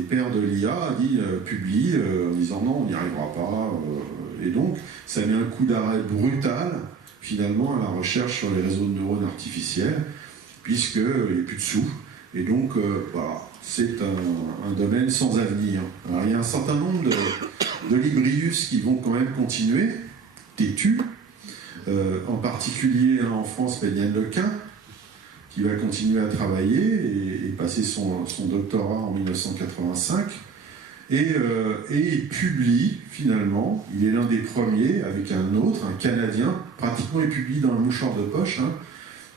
pères de l'IA, publie en disant non, on n'y arrivera pas. Et donc, ça met un coup d'arrêt brutal, finalement, à la recherche sur les réseaux de neurones artificiels, puisqu'il n'y a plus de sous. Et donc, voilà, c'est un domaine sans avenir. Alors, il y a un certain nombre de librius qui vont quand même continuer, têtus, en particulier en France, Yann Lequin, qui va continuer à travailler et passer son doctorat en 1985. Et il publie finalement, il est l'un des premiers, avec un autre, un Canadien, pratiquement il publie dans le mouchoir de poche,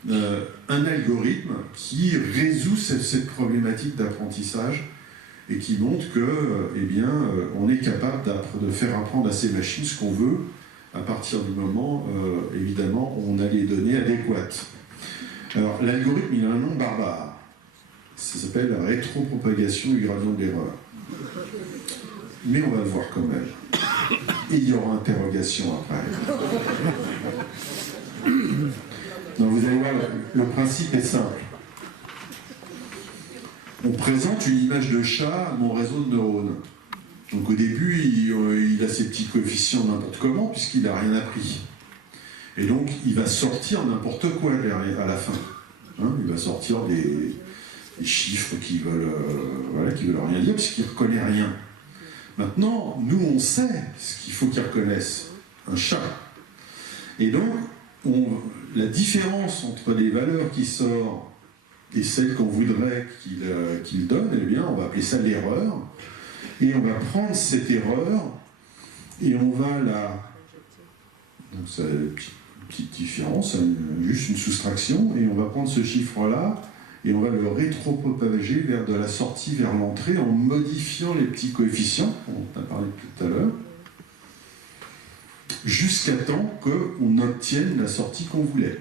un algorithme qui résout cette problématique d'apprentissage et qui montre que, on est capable de faire apprendre à ces machines ce qu'on veut à partir du moment, évidemment, où on a les données adéquates. Alors, l'algorithme, il a un nom barbare. Ça s'appelle la rétropropagation du gradient de l'erreur. Mais on va le voir quand même. Et il y aura interrogation après. Donc vous allez voir, le principe est simple. On présente une image de chat à mon réseau de neurones. Donc au début, il a ses petits coefficients n'importe comment, puisqu'il n'a rien appris. Et donc, il va sortir n'importe quoi à la fin. Il va sortir des chiffres qui veulent rien dire, puisqu'il ne reconnaît rien. Maintenant, nous, on sait ce qu'il faut qu'il reconnaisse. Un chat. Et donc, la différence entre les valeurs qui sortent et celles qu'on voudrait qu'il donne, eh bien, on va appeler ça l'erreur. Et on va prendre cette erreur et on va donc c'est une petite différence, juste une soustraction, et on va prendre ce chiffre-là et on va le rétropropager vers de la sortie vers l'entrée en modifiant les petits coefficients, on a parlé tout à l'heure, jusqu'à temps qu'on obtienne la sortie qu'on voulait.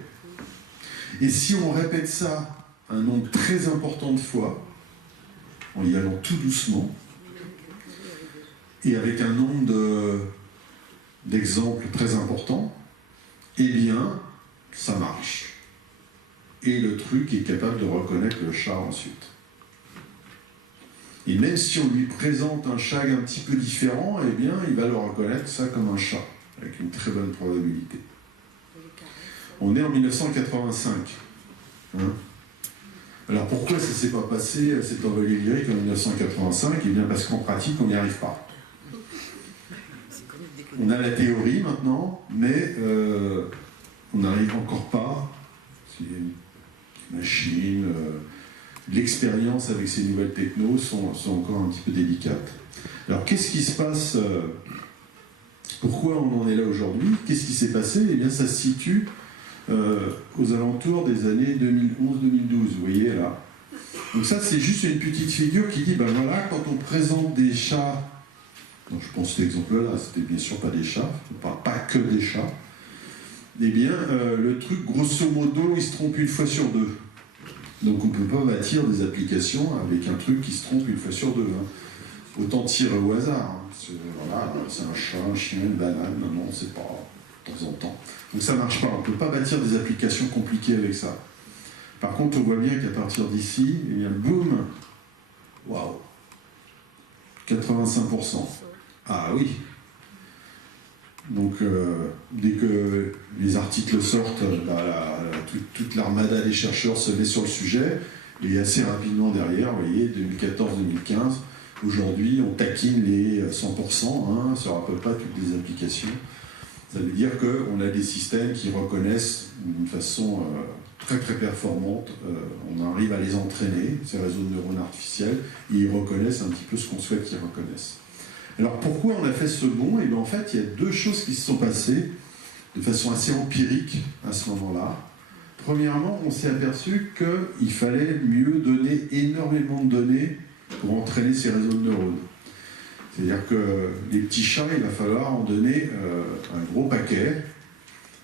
Et si on répète ça un nombre très important de fois, en y allant tout doucement, et avec un nombre d'exemples très importants, eh bien, ça marche. Et le truc est capable de reconnaître le chat ensuite. Et même si on lui présente un chat un petit peu différent, eh bien, il va le reconnaître ça comme un chat, avec une très bonne probabilité. On est en 1985. Alors pourquoi ça ne s'est pas passé, cette envolée lyrique en 1985 ? Eh bien parce qu'en pratique, on n'y arrive pas. On a la théorie maintenant, mais on n'arrive encore pas. C'est une machine, l'expérience avec ces nouvelles technos sont encore un petit peu délicates. Alors qu'est-ce qui se passe ? Pourquoi on en est là aujourd'hui ? Qu'est-ce qui s'est passé ? Eh bien ça se situe aux alentours des années 2011-2012, vous voyez là. Donc ça c'est juste une petite figure qui dit, ben voilà, quand on présente des chats, donc je pense que cet exemple-là, c'était bien sûr pas des chats, pas que des chats, eh bien le truc, grosso modo, il se trompe une fois sur deux. Donc on ne peut pas bâtir des applications avec un truc qui se trompe une fois sur deux. Autant tirer au hasard. Voilà, c'est un chat, un chien, une banane, non, c'est pas de temps en temps. Donc ça ne marche pas, on ne peut pas bâtir des applications compliquées avec ça. Par contre, on voit bien qu'à partir d'ici, eh bien, boum, waouh, 85%. Ah oui. Donc, dès que les articles sortent, toute l'armada des chercheurs se met sur le sujet, et assez rapidement derrière, vous voyez, 2014-2015, aujourd'hui, on taquine les 100%, sur à peu près toutes les applications. Ça veut dire qu'on a des systèmes qui reconnaissent d'une façon très très performante, on arrive à les entraîner, ces réseaux de neurones artificiels, et ils reconnaissent un petit peu ce qu'on souhaite qu'ils reconnaissent. Alors pourquoi on a fait ce bond ? Et bien en fait, il y a deux choses qui se sont passées de façon assez empirique à ce moment-là. Premièrement, on s'est aperçu qu'il fallait mieux donner énormément de données pour entraîner ces réseaux de neurones. C'est-à-dire que les petits chats, il va falloir en donner un gros paquet,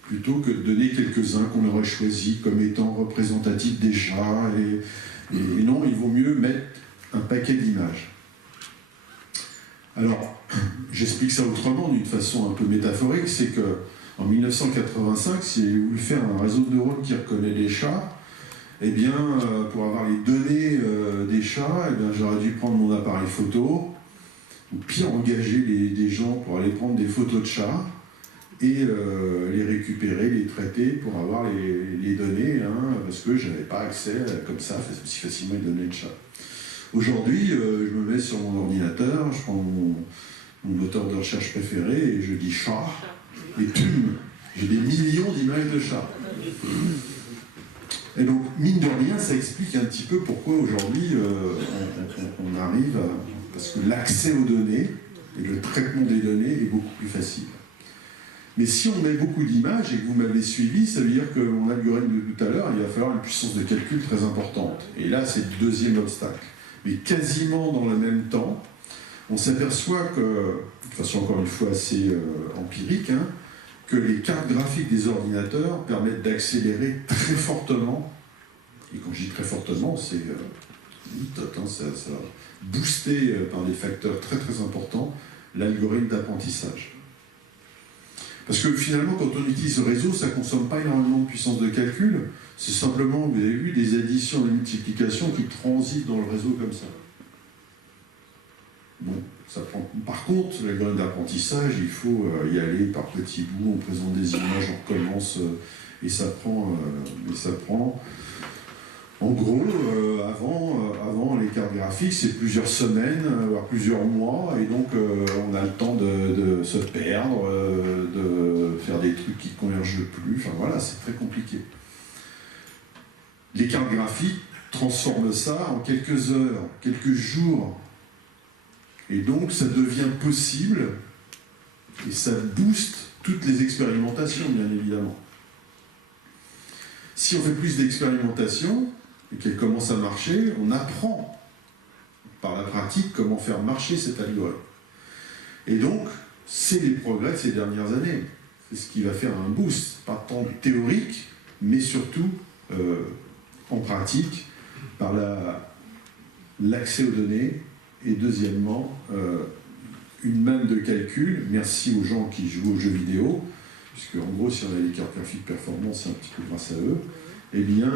plutôt que de donner quelques-uns qu'on aurait choisis comme étant représentatifs des chats. Et non, il vaut mieux mettre un paquet d'images. Alors, j'explique ça autrement, d'une façon un peu métaphorique, c'est qu'en 1985, si j'ai voulu faire un réseau de neurones qui reconnaît les chats, eh bien, pour avoir les données des chats, eh bien, j'aurais dû prendre mon appareil photo, ou pire, engager des gens pour aller prendre des photos de chats, et les récupérer, les traiter pour avoir les données, parce que je n'avais pas accès comme ça, si facilement les données de chats. Aujourd'hui, je me mets sur mon ordinateur, je prends mon moteur de recherche préféré et je dis chat, et j'ai des millions d'images de chats. Et donc, mine de rien, ça explique un petit peu pourquoi aujourd'hui on arrive à... Parce que l'accès aux données et le traitement des données est beaucoup plus facile. Mais si on met beaucoup d'images et que vous m'avez suivi, ça veut dire que mon algorithme de tout à l'heure, il va falloir une puissance de calcul très importante. Et là, c'est le deuxième obstacle. Mais quasiment dans le même temps, on s'aperçoit que, de façon encore une fois assez empirique, hein, que les cartes graphiques des ordinateurs permettent d'accélérer très fortement, et quand je dis très fortement, c'est ça boosté par des facteurs très très importants, l'algorithme d'apprentissage. Parce que finalement, quand on utilise le réseau, ça ne consomme pas énormément de puissance de calcul, c'est simplement, vous avez vu, des additions et des multiplications qui transitent dans le réseau comme ça. Bon, ça prend... Par contre, l'algorithme d'apprentissage, il faut y aller par petits bouts, on présente des images, on recommence, et ça prend... En gros, avant les cartes graphiques, c'est plusieurs semaines, voire plusieurs mois, et donc on a le temps de se perdre, de faire des trucs qui ne convergent plus, enfin voilà, c'est très compliqué. Les cartes graphiques transforment ça en quelques heures, quelques jours, et donc ça devient possible, et ça booste toutes les expérimentations, bien évidemment. Si on fait plus d'expérimentations, et qu'elle commence à marcher, on apprend par la pratique comment faire marcher cet algorithme. Et donc, c'est les progrès de ces dernières années. C'est ce qui va faire un boost, pas tant théorique, mais surtout en pratique, par l'accès aux données, et deuxièmement, une manne de calcul, merci aux gens qui jouent aux jeux vidéo, puisque en gros, si on a des cartes graphiques performantes, c'est un petit peu grâce à eux, eh bien,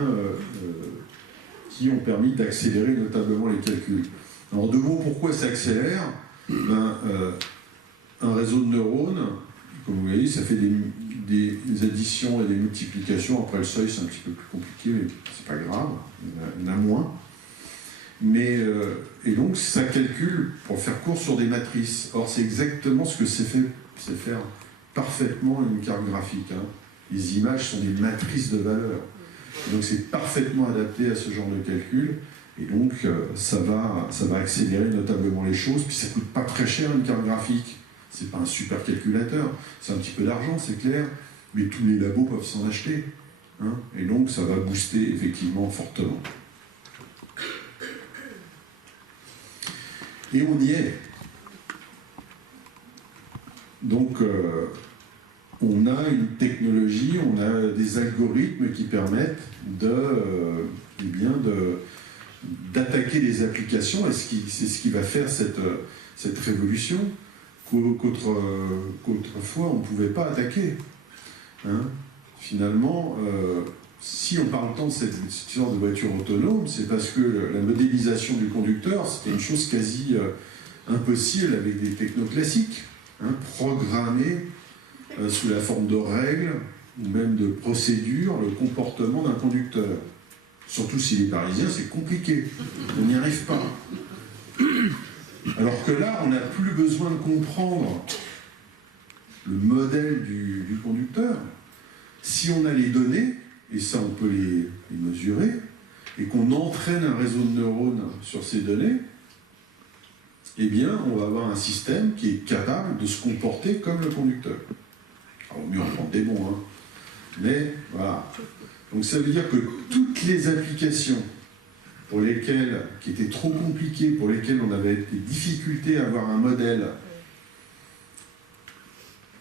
qui ont permis d'accélérer notablement les calculs. Alors, de mots, pourquoi ça accélère? Un réseau de neurones, comme vous voyez, ça fait des additions et des multiplications. Après, le seuil, c'est un petit peu plus compliqué, mais c'est pas grave, il y en a moins. Mais, et donc, ça calcule, pour faire court, sur des matrices. Or, c'est exactement ce que c'est faire parfaitement une carte graphique. Hein. Les images sont des matrices de valeurs. Donc c'est parfaitement adapté à ce genre de calcul, et donc ça va accélérer notablement les choses, puis ça ne coûte pas très cher une carte graphique, c'est pas un super calculateur, c'est un petit peu d'argent, c'est clair, mais tous les labos peuvent s'en acheter, hein, et donc ça va booster effectivement fortement. Et on y est. Donc on a une technologie, on a des algorithmes qui permettent d'attaquer les applications, et c'est ce qui va faire cette révolution qu'autrefois on ne pouvait pas attaquer. Hein. Finalement, si on parle tant de cette histoire de voiture autonome, c'est parce que la modélisation du conducteur, c'était une chose quasi impossible avec des technos classiques, hein, programmés sous la forme de règles ou même de procédures, le comportement d'un conducteur. Surtout s'il est parisien, c'est compliqué. On n'y arrive pas. Alors que là, on n'a plus besoin de comprendre le modèle du conducteur. Si on a les données, et ça on peut les mesurer, et qu'on entraîne un réseau de neurones sur ces données, eh bien, on va avoir un système qui est capable de se comporter comme le conducteur. Alors, mieux en prendre des bons, hein. Mais voilà. Donc ça veut dire que toutes les applications qui étaient trop compliquées, pour lesquelles on avait des difficultés à avoir un modèle,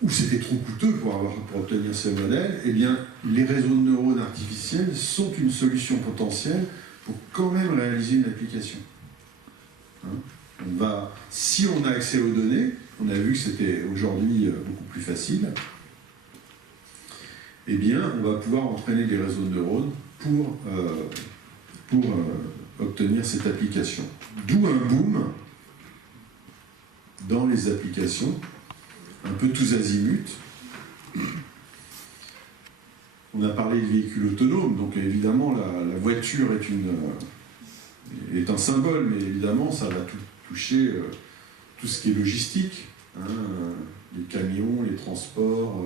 où c'était trop coûteux pour obtenir ce modèle, eh bien, les réseaux de neurones artificiels sont une solution potentielle pour quand même réaliser une application. Hein? Si on a accès aux données, on a vu que c'était aujourd'hui beaucoup plus facile, eh bien, on va pouvoir entraîner des réseaux de neurones pour obtenir cette application. D'où un boom dans les applications, un peu tous azimuts. On a parlé de véhicules autonomes, donc évidemment la voiture est un symbole, mais évidemment ça va toucher tout ce qui est logistique, hein, les camions, les transports,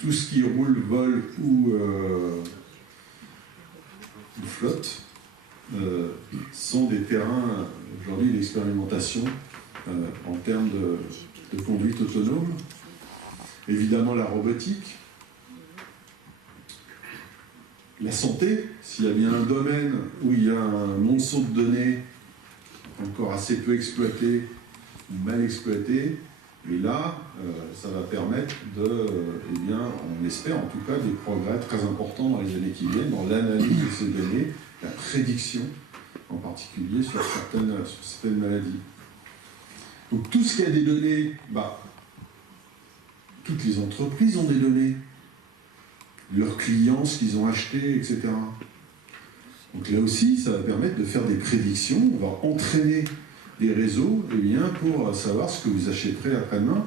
tout ce qui roule, vole ou ou flotte sont des terrains aujourd'hui d'expérimentation en termes de conduite autonome. Évidemment la robotique, la santé, s'il y a bien un domaine où il y a un monceau de données encore assez peu exploité ou mal exploité, et là, ça va permettre eh bien, on espère en tout cas, des progrès très importants dans les années qui viennent, dans l'analyse de ces données, la prédiction, en particulier sur certaines maladies. Donc tout ce qui a des données, toutes les entreprises ont des données, leurs clients, ce qu'ils ont acheté, etc. Donc là aussi, ça va permettre de faire des prédictions, on va entraîner les réseaux pour savoir ce que vous achèterez après-demain,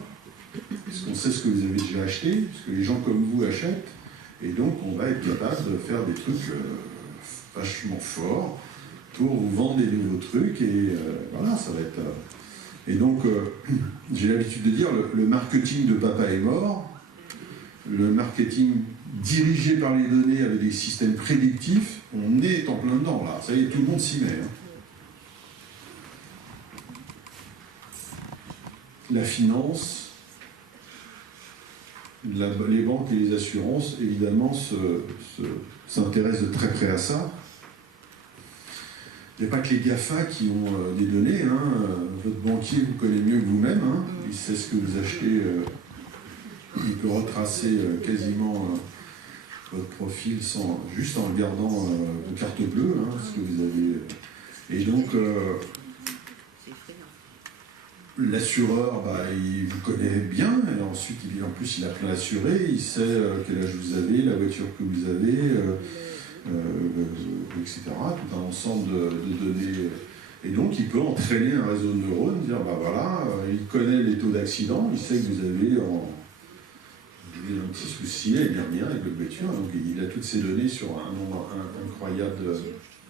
parce qu'on sait ce que vous avez déjà acheté, ce que les gens comme vous achètent, et donc on va être capable de faire des trucs vachement forts pour vous vendre des nouveaux trucs, et voilà, ça va être... Et donc, j'ai l'habitude de dire, le marketing de papa est mort, le marketing dirigé par les données avec des systèmes prédictifs, on est en plein dedans, là, ça y est, tout le monde s'y met. La finance, les banques et les assurances, évidemment, s'intéressent de très près à ça. Il n'y a pas que les GAFA qui ont des données. Votre banquier vous connaît mieux que vous-même. Il sait ce que vous achetez. Il peut retracer quasiment votre profil juste en regardant vos cartes bleues, ce que vous avez. Et donc, l'assureur, il vous connaît bien, et ensuite, en plus, il a plein d'assurés, il sait quel âge vous avez, la voiture que vous avez, etc. Tout un ensemble de données. Et donc, il peut entraîner un réseau de neurones, dire, il connaît les taux d'accident, il sait que vous avez un petit souci l'année dernière avec votre voiture, donc il a toutes ces données sur un nombre incroyable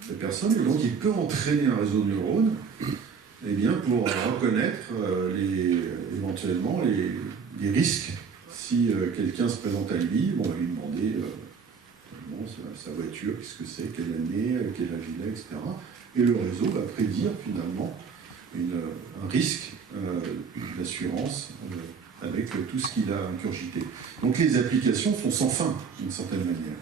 de personnes, et donc il peut entraîner un réseau de neurones pour reconnaître éventuellement les risques. Si quelqu'un se présente à lui, on va lui demander sa voiture, qu'est-ce que c'est, quelle année, quel âge il a, etc. Et le réseau va prédire finalement un risque d'assurance avec tout ce qu'il a ingurgité. Donc les applications sont sans fin, d'une certaine manière.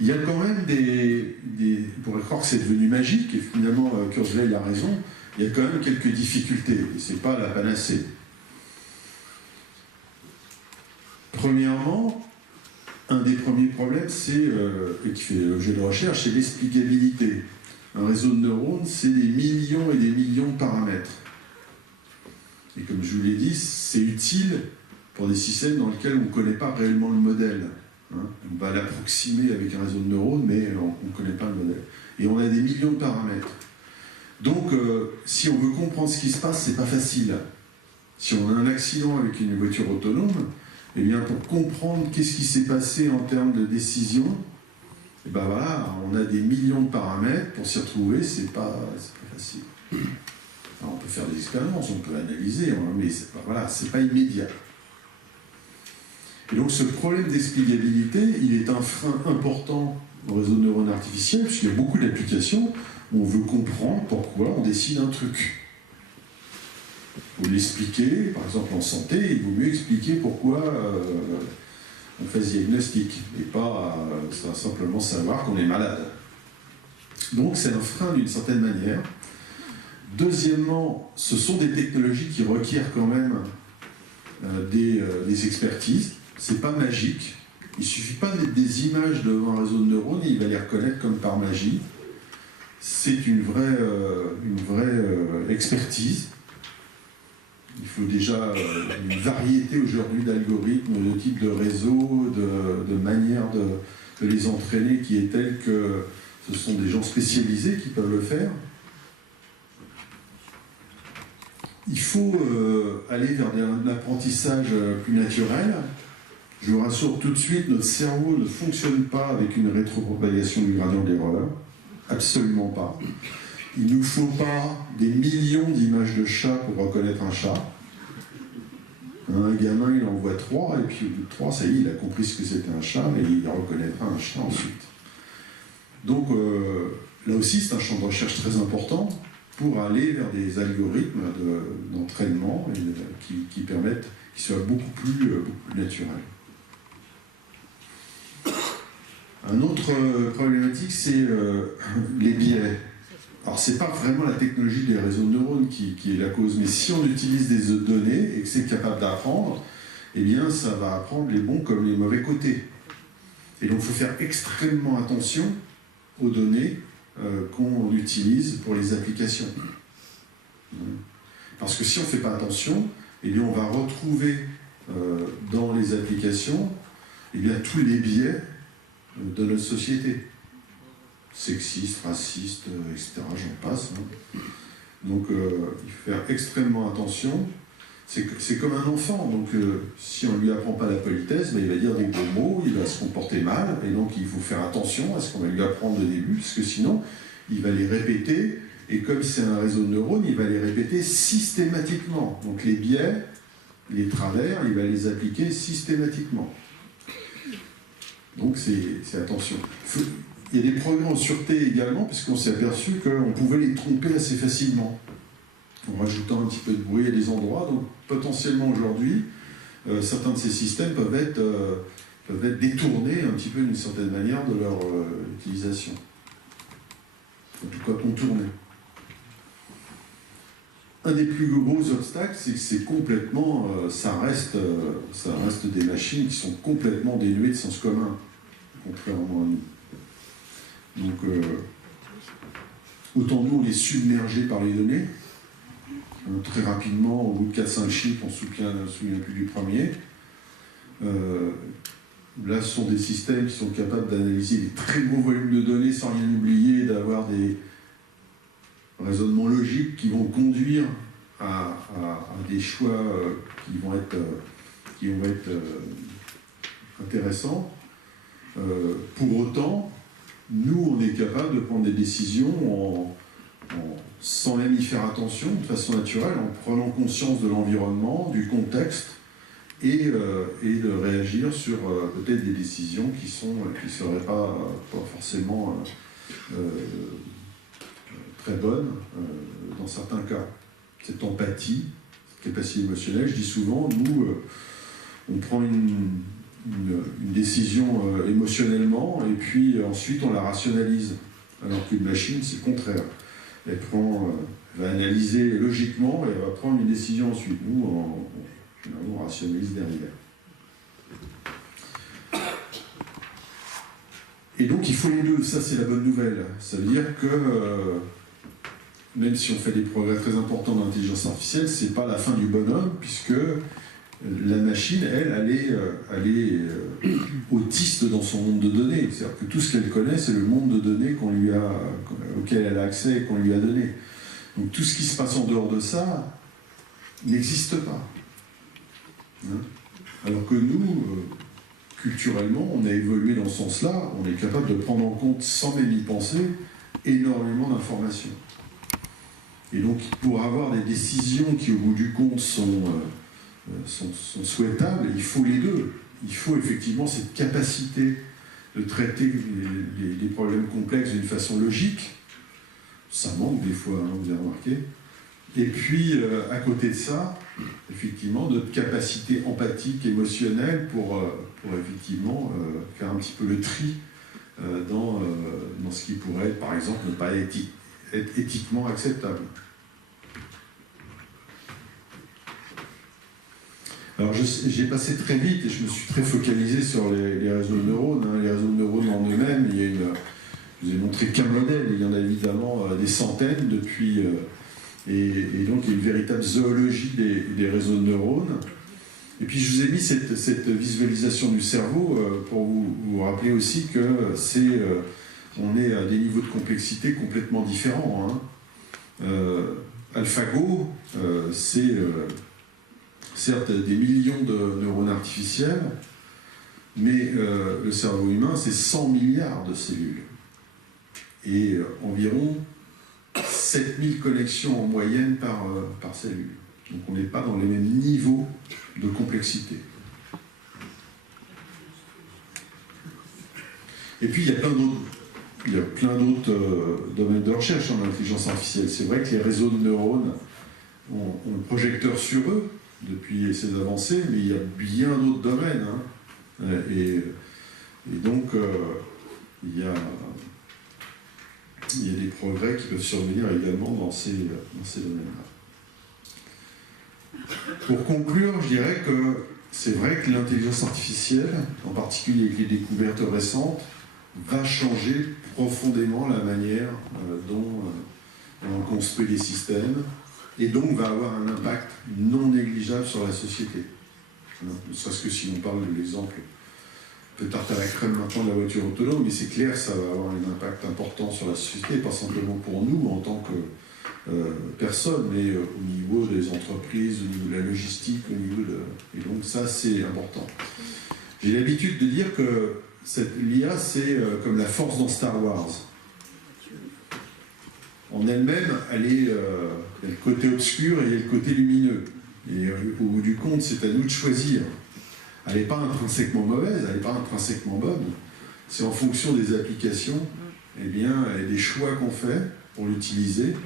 Il y a quand même on pourrait croire que c'est devenu magique, et finalement, Kurzweil a raison, il y a quand même quelques difficultés, et ce n'est pas la panacée. Premièrement, un des premiers problèmes, et qui fait l'objet de recherche, c'est l'explicabilité. Un réseau de neurones, c'est des millions et des millions de paramètres. Et comme je vous l'ai dit, c'est utile pour des systèmes dans lesquels on ne connaît pas réellement le modèle. On va l'approximer avec un réseau de neurones, mais on ne connaît pas le modèle. Et on a des millions de paramètres. Donc, si on veut comprendre ce qui se passe, c'est pas facile. Si on a un accident avec une voiture autonome, pour comprendre qu'est-ce qui s'est passé en termes de décision, on a des millions de paramètres. Pour s'y retrouver, c'est pas facile. Alors, on peut faire des expériences, on peut analyser, mais c'est pas immédiat. Et donc ce problème d'explicabilité, il est un frein important au réseau de neurones artificiels, puisqu'il y a beaucoup d'applications où on veut comprendre pourquoi on décide un truc. Il faut l'expliquer, par exemple en santé, il vaut mieux expliquer pourquoi on fait ce diagnostic, et pas simplement savoir qu'on est malade. Donc c'est un frein d'une certaine manière. Deuxièmement, ce sont des technologies qui requièrent quand même des expertises. C'est pas magique. Il suffit pas de mettre des images devant un réseau de neurones et il va les reconnaître comme par magie. C'est une vraie expertise. Il faut déjà une variété aujourd'hui d'algorithmes, de types de réseaux, de manières de les entraîner qui est telle que ce sont des gens spécialisés qui peuvent le faire. Il faut aller vers un apprentissage plus naturel. Je vous rassure tout de suite, notre cerveau ne fonctionne pas avec une rétropropagation du gradient d'erreur. Absolument pas. Il ne nous faut pas des millions d'images de chats pour reconnaître un chat. Un gamin, il en voit 3, et puis au bout de 3, ça y est, il a compris ce que c'était un chat, et il reconnaîtra un chat ensuite. Donc là aussi, c'est un champ de recherche très important pour aller vers des algorithmes d'entraînement qui permettent, qui soient beaucoup plus naturels. Un autre problématique, c'est les biais. Alors, c'est pas vraiment la technologie des réseaux de neurones qui est la cause, mais si on utilise des données et que c'est capable d'apprendre, eh bien, ça va apprendre les bons comme les mauvais côtés. Et donc, il faut faire extrêmement attention aux données qu'on utilise pour les applications. Parce que si on ne fait pas attention, eh bien, on va retrouver dans les applications eh bien, tous les biais de notre société. Sexiste, raciste, etc. J'en passe. Hein. Donc, il faut faire extrêmement attention. C'est comme un enfant, donc si on ne lui apprend pas la politesse, ben, il va dire des gros mots, il va se comporter mal, et donc il faut faire attention à ce qu'on va lui apprendre au début, parce que sinon, il va les répéter, et comme c'est un réseau de neurones, il va les répéter systématiquement. Donc les biais, les travers, il va les appliquer systématiquement. Donc c'est attention. Il y a des progrès en sûreté également, puisqu'on s'est aperçu qu'on pouvait les tromper assez facilement, en rajoutant un petit peu de bruit à des endroits. Donc potentiellement aujourd'hui, certains de ces systèmes peuvent être détournés un petit peu d'une certaine manière de leur utilisation. En tout cas contournés. Un des plus gros obstacles, c'est que c'est complètement, ça reste des machines qui sont complètement dénuées de sens commun, contrairement à nous. Donc, autant nous, on est submergés par les données. Très rapidement, au bout de 4-5 chiffres, on ne se souvient plus du premier. Là, ce sont des systèmes qui sont capables d'analyser des très gros volumes de données sans rien oublier, d'avoir des raisonnements logiques qui vont conduire à des choix qui vont être intéressants. Pour autant, nous, on est capable de prendre des décisions sans même y faire attention, de façon naturelle, en prenant conscience de l'environnement, du contexte, et de réagir sur peut-être des décisions qui ne seraient pas forcément très bonnes dans certains cas. Cette empathie, cette capacité émotionnelle, je dis souvent, nous, on prend une décision émotionnellement, et puis ensuite on la rationalise, alors qu'une machine, c'est le contraire. Elle va analyser logiquement et elle va prendre une décision ensuite. Nous, on rationalise derrière. Et donc il faut les deux, ça c'est la bonne nouvelle. Ça veut dire que même si on fait des progrès très importants dans l'intelligence artificielle, c'est pas la fin du bonhomme, puisque la machine, elle est autiste dans son monde de données. C'est-à-dire que tout ce qu'elle connaît, c'est le monde de données auquel elle a accès et qu'on lui a donné. Donc tout ce qui se passe en dehors de ça n'existe pas. Hein? Alors que nous, culturellement, on a évolué dans ce sens-là, on est capable de prendre en compte, sans même y penser, énormément d'informations. Et donc, pour avoir des décisions qui, au bout du compte, sont souhaitables, il faut les deux. Il faut effectivement cette capacité de traiter les problèmes complexes d'une façon logique. Ça manque des fois, hein, vous avez remarqué. Et puis, à côté de ça, effectivement, notre capacité empathique, émotionnelle pour effectivement faire un petit peu le tri dans ce qui pourrait être, par exemple, ne pas être éthiquement acceptable. Alors j'ai passé très vite et je me suis très focalisé sur les réseaux de neurones. Hein. Les réseaux de neurones en eux-mêmes, je vous ai montré qu'un modèle, il y en a évidemment des centaines depuis, et donc il y a une véritable zoologie des réseaux de neurones. Et puis je vous ai mis cette visualisation du cerveau pour vous rappeler aussi que on est à des niveaux de complexité complètement différents. Hein. AlphaGo, c'est certes des millions de neurones artificiels, mais le cerveau humain, c'est 100 milliards de cellules. Et environ 7000 connexions en moyenne par cellule. Donc on n'est pas dans les mêmes niveaux de complexité. Et puis il y a plein il y a plein d'autres domaines de recherche en intelligence artificielle. C'est vrai que les réseaux de neurones ont le projecteur sur eux depuis ces avancées, mais il y a bien d'autres domaines. Hein. Et donc, il y a des progrès qui peuvent survenir également dans ces domaines-là. Pour conclure, je dirais que c'est vrai que l'intelligence artificielle, en particulier avec les découvertes récentes, va changer profondément la manière dont on construit les systèmes et donc va avoir un impact non négligeable sur la société. Ne serait-ce que si on parle de l'exemple peut-être à la crème maintenant de la voiture autonome, mais c'est clair que ça va avoir un impact important sur la société, pas simplement pour nous en tant que personne, mais au niveau des entreprises, au niveau de la logistique, au niveau de... Et donc ça, c'est important. J'ai l'habitude de dire que l'IA, c'est comme la force dans Star Wars. En elle-même, il y a le côté obscur et il y a le côté lumineux. Et au bout du compte, c'est à nous de choisir. Elle n'est pas intrinsèquement mauvaise, elle n'est pas intrinsèquement bonne. C'est en fonction des applications, eh bien, et des choix qu'on fait pour l'utiliser,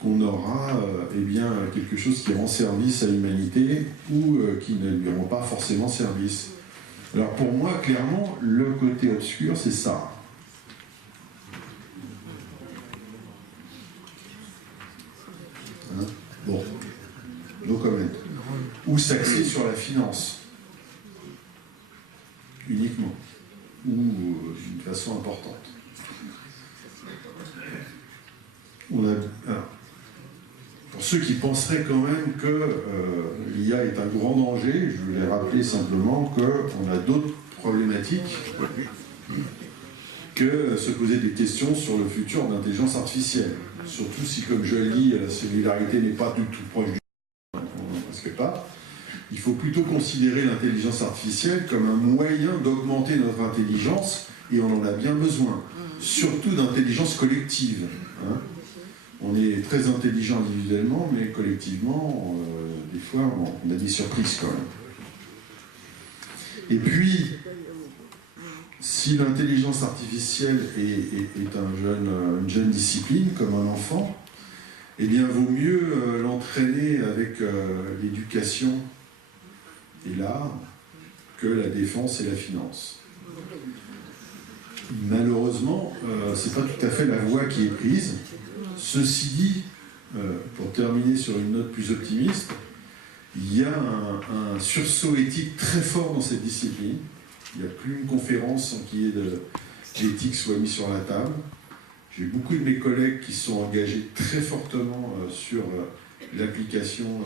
qu'on aura quelque chose qui rend service à l'humanité ou qui ne lui rend pas forcément service. Alors pour moi, clairement, le côté obscur, c'est ça. Hein? Bon, no comment. Ou s'axer sur la finance, uniquement, ou d'une façon importante. Pour ceux qui penseraient quand même que l'IA est un grand danger, je voulais rappeler simplement qu'on a d'autres problématiques que se poser des questions sur le futur de l'intelligence artificielle. Surtout si, comme je l'ai dit, la singularité n'est pas du tout proche du presque pas. Il faut plutôt considérer l'intelligence artificielle comme un moyen d'augmenter notre intelligence, et on en a bien besoin. Surtout d'intelligence collective. Hein. On est très intelligent individuellement, mais collectivement, des fois, on a des surprises quand même. Et puis, si l'intelligence artificielle est une jeune discipline, comme un enfant, eh bien, vaut mieux l'entraîner avec l'éducation et l'art que la défense et la finance. Malheureusement, ce n'est pas tout à fait la voie qui est prise. Ceci dit, pour terminer sur une note plus optimiste, il y a un sursaut éthique très fort dans cette discipline. Il n'y a plus une conférence sans qu'il y ait l'éthique soit mise sur la table. J'ai beaucoup de mes collègues qui sont engagés très fortement sur l'application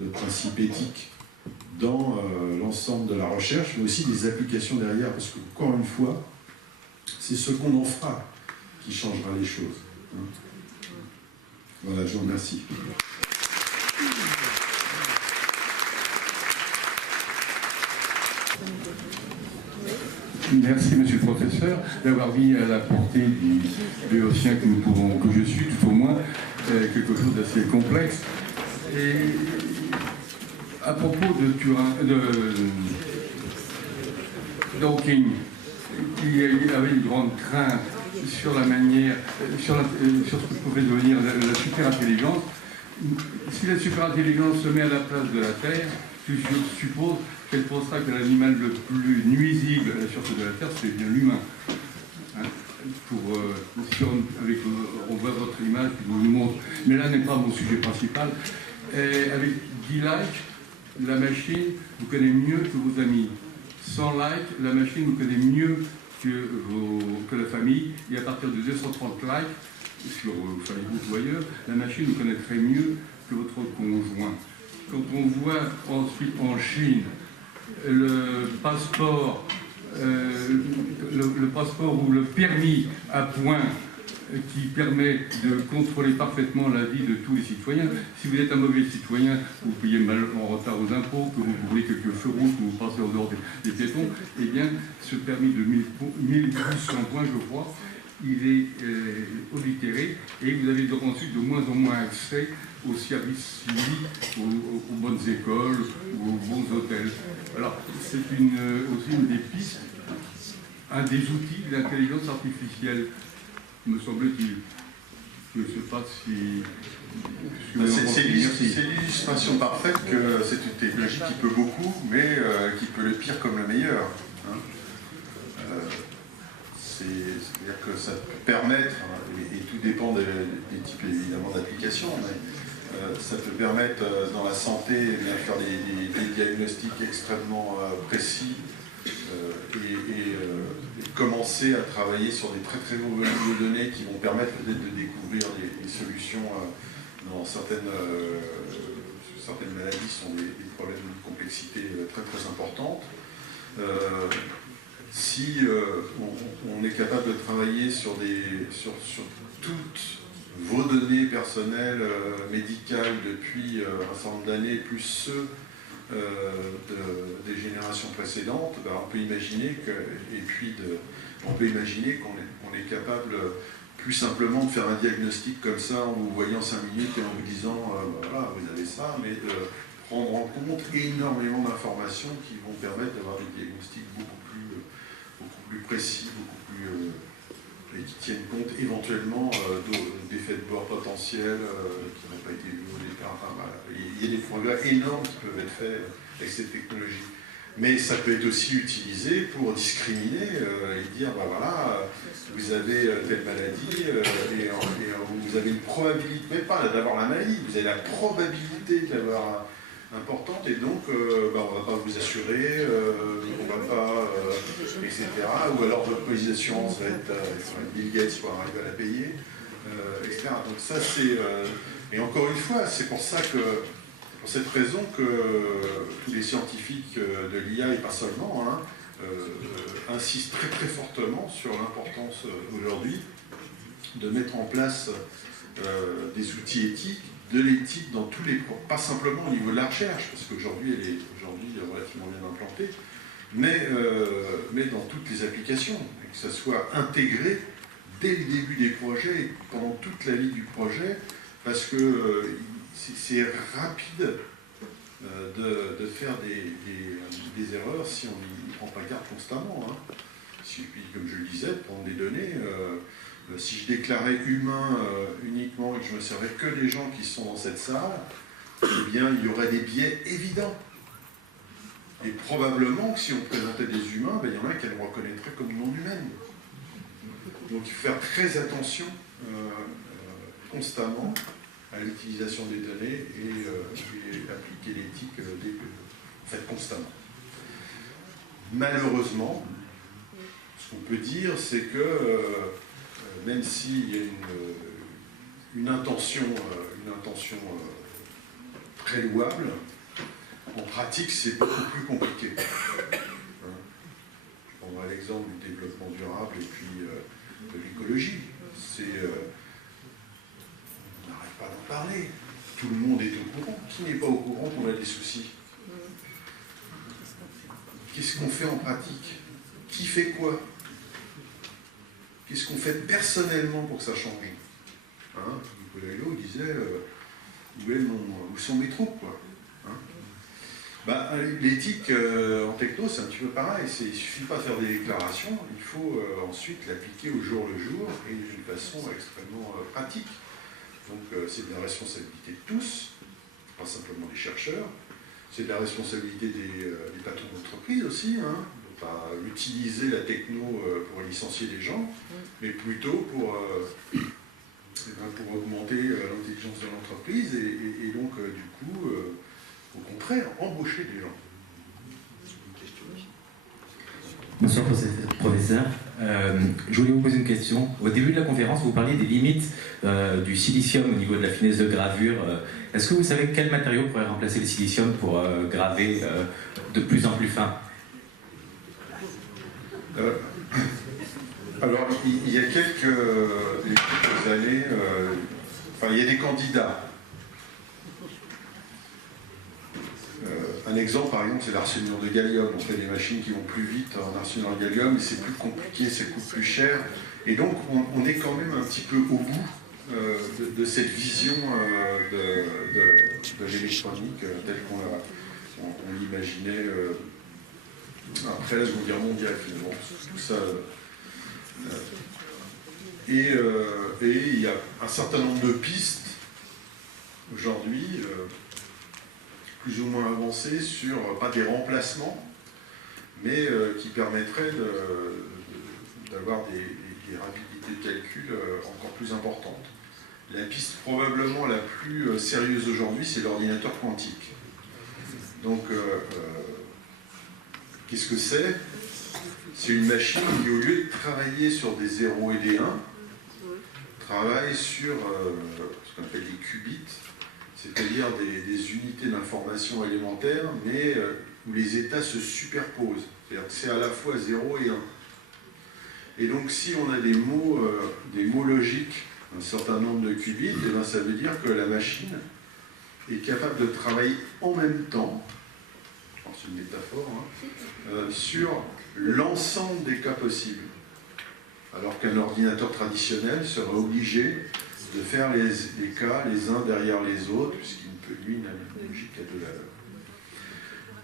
de principes éthiques dans l'ensemble de la recherche, mais aussi des applications derrière, parce que, encore une fois, c'est ce qu'on en fera qui changera les choses. Voilà, je vous remercie. Merci, monsieur le professeur, d'avoir mis à la portée du béotien que je suis, tout au moins, quelque chose d'assez complexe. Et à propos de Dawkins, qui avait une grande crainte sur la manière, sur ce que pouvait devenir la superintelligence. Si la superintelligence se met à la place de la Terre, je suppose qu'elle pensera que l'animal le plus nuisible à la surface de la Terre, c'est bien l'humain. Hein, si on voit votre image qui vous montre, mais là n'est pas mon sujet principal. Et avec 10 likes, la machine vous connaît mieux que vos amis. 100 likes, la machine vous connaît mieux que la famille, et à partir de 230 likes sur Facebook ou ailleurs, la machine vous connaîtrait mieux que votre conjoint. Quand on voit ensuite en Chine le passeport ou le permis à points qui permet de contrôler parfaitement la vie de tous les citoyens. Si vous êtes un mauvais citoyen, vous payez mal en retard aux impôts, que vous brûlez quelques feux rouges, que vous passez en dehors des piétons, eh bien, ce permis de 1800 points, je crois, il est oblitéré, et vous avez donc ensuite de moins en moins accès aux services civiques, aux bonnes écoles ou aux bons hôtels. Alors, c'est aussi une des pistes, un des outils de l'intelligence artificielle. me semble-t-il. Je ne sais pas si... C'est l'illustration parfaite que c'est une technologie qui peut beaucoup, mais qui peut le pire comme le meilleur. Hein. C'est-à-dire que ça peut permettre, et tout dépend des types évidemment d'applications, mais ça peut permettre dans la santé de faire des diagnostics extrêmement précis et commencer à travailler sur des très très hauts volumes de données qui vont permettre peut-être de découvrir des solutions dans certaines maladies qui sont des problèmes de complexité très très importantes. Si on est capable de travailler sur toutes vos données personnelles, médicales depuis un certain nombre d'années, plus ceux des générations précédentes, ben on peut imaginer qu'on est capable plus simplement de faire un diagnostic comme ça en vous voyant 5 minutes et en vous disant voilà, vous avez ça, mais de prendre en compte énormément d'informations qui vont permettre d'avoir des diagnostics beaucoup plus précis, et qui tiennent compte éventuellement d'effets de bord potentiels qui n'ont pas été vus au départ. Enfin, voilà. Il y a des progrès énormes qui peuvent être faits avec cette technologie. Mais ça peut être aussi utilisé pour discriminer et dire, ben voilà, vous avez telle maladie et vous avez une probabilité, même pas d'avoir la maladie, vous avez la probabilité d'avoir importante et donc on ne va pas vous assurer, on va pas, etc. Ou alors votre police d'assurance va être, Bill Gates va arriver à la payer, etc. Donc ça c'est, et encore une fois, c'est pour ça que, pour cette raison que tous les scientifiques de l'IA et pas seulement, insistent très très fortement sur l'importance aujourd'hui de mettre en place des outils éthiques, de l'éthique dans tous les... pas simplement au niveau de la recherche, parce qu'aujourd'hui elle est relativement bien implantée, mais dans toutes les applications, et que ça soit intégré dès le début des projets et pendant toute la vie du projet, parce que c'est rapide de faire des erreurs si on n'y prend pas garde constamment. Hein. Puis, comme je le disais, prendre des données... si je déclarais humain uniquement et que je ne me servais que des gens qui sont dans cette salle, eh bien, il y aurait des biais évidents. Et probablement que si on présentait des humains, ben, il y en a qu'elle reconnaîtrait comme non humaine. Donc il faut faire très attention constamment à l'utilisation des données et appliquer l'éthique constamment. Malheureusement, ce qu'on peut dire, c'est que même s'il y a une intention très louable, en pratique c'est beaucoup plus compliqué. Je prendrai l'exemple du développement durable et puis de l'écologie. On n'arrête pas d'en parler. Tout le monde est au courant. Qui n'est pas au courant qu'on a des soucis? Qu'est-ce qu'on fait en pratique? Qui fait quoi? Qu'est-ce qu'on fait personnellement pour que ça change? Nicolas Hulot disait où sont mes troupes, quoi. L'éthique en techno, c'est un petit peu pareil. Il ne suffit pas de faire des déclarations, il faut ensuite l'appliquer au jour le jour et d'une façon extrêmement pratique. Donc c'est de la responsabilité de tous, pas simplement des chercheurs, c'est de la responsabilité des patrons d'entreprise aussi, pas utiliser la techno pour licencier des gens, mais plutôt pour augmenter l'intelligence de l'entreprise et donc du coup, au contraire, embaucher des gens. Bonsoir professeur. Je voulais vous poser une question. Au début de la conférence, vous parliez des limites du silicium au niveau de la finesse de gravure. Est-ce que vous savez quel matériau pourrait remplacer le silicium pour graver de plus en plus fin? Alors, il y a quelques années, il y a des candidats. Un exemple, par exemple, c'est l'arsenure de gallium. On fait des machines qui vont plus vite en arsenure de gallium, mais c'est plus compliqué, ça coûte plus cher. Et donc, on est quand même un petit peu au bout de cette vision de l'électronique telle qu'on l'imaginait après la Seconde Guerre mondiale, finalement. Tout ça Et il y a un certain nombre de pistes aujourd'hui, plus ou moins avancées, sur pas des remplacements, mais qui permettraient d'avoir des rapidités de calcul encore plus importantes. La piste probablement la plus sérieuse aujourd'hui, c'est l'ordinateur quantique. Donc, qu'est-ce que c'est? C'est une machine qui, au lieu de travailler sur des 0 et des 1, travaille sur ce qu'on appelle des qubits, c'est-à-dire des unités d'information élémentaires, mais où les états se superposent. C'est-à-dire que c'est à la fois 0 et 1. Et donc, si on a des mots logiques, un certain nombre de qubits, et bien, ça veut dire que la machine est capable de travailler en même temps, c'est une métaphore, sur l'ensemble des cas possibles. Alors qu'un ordinateur traditionnel serait obligé de faire les cas les uns derrière les autres, puisqu'il peut, lui, n'a une logique qu'à 2 valeurs.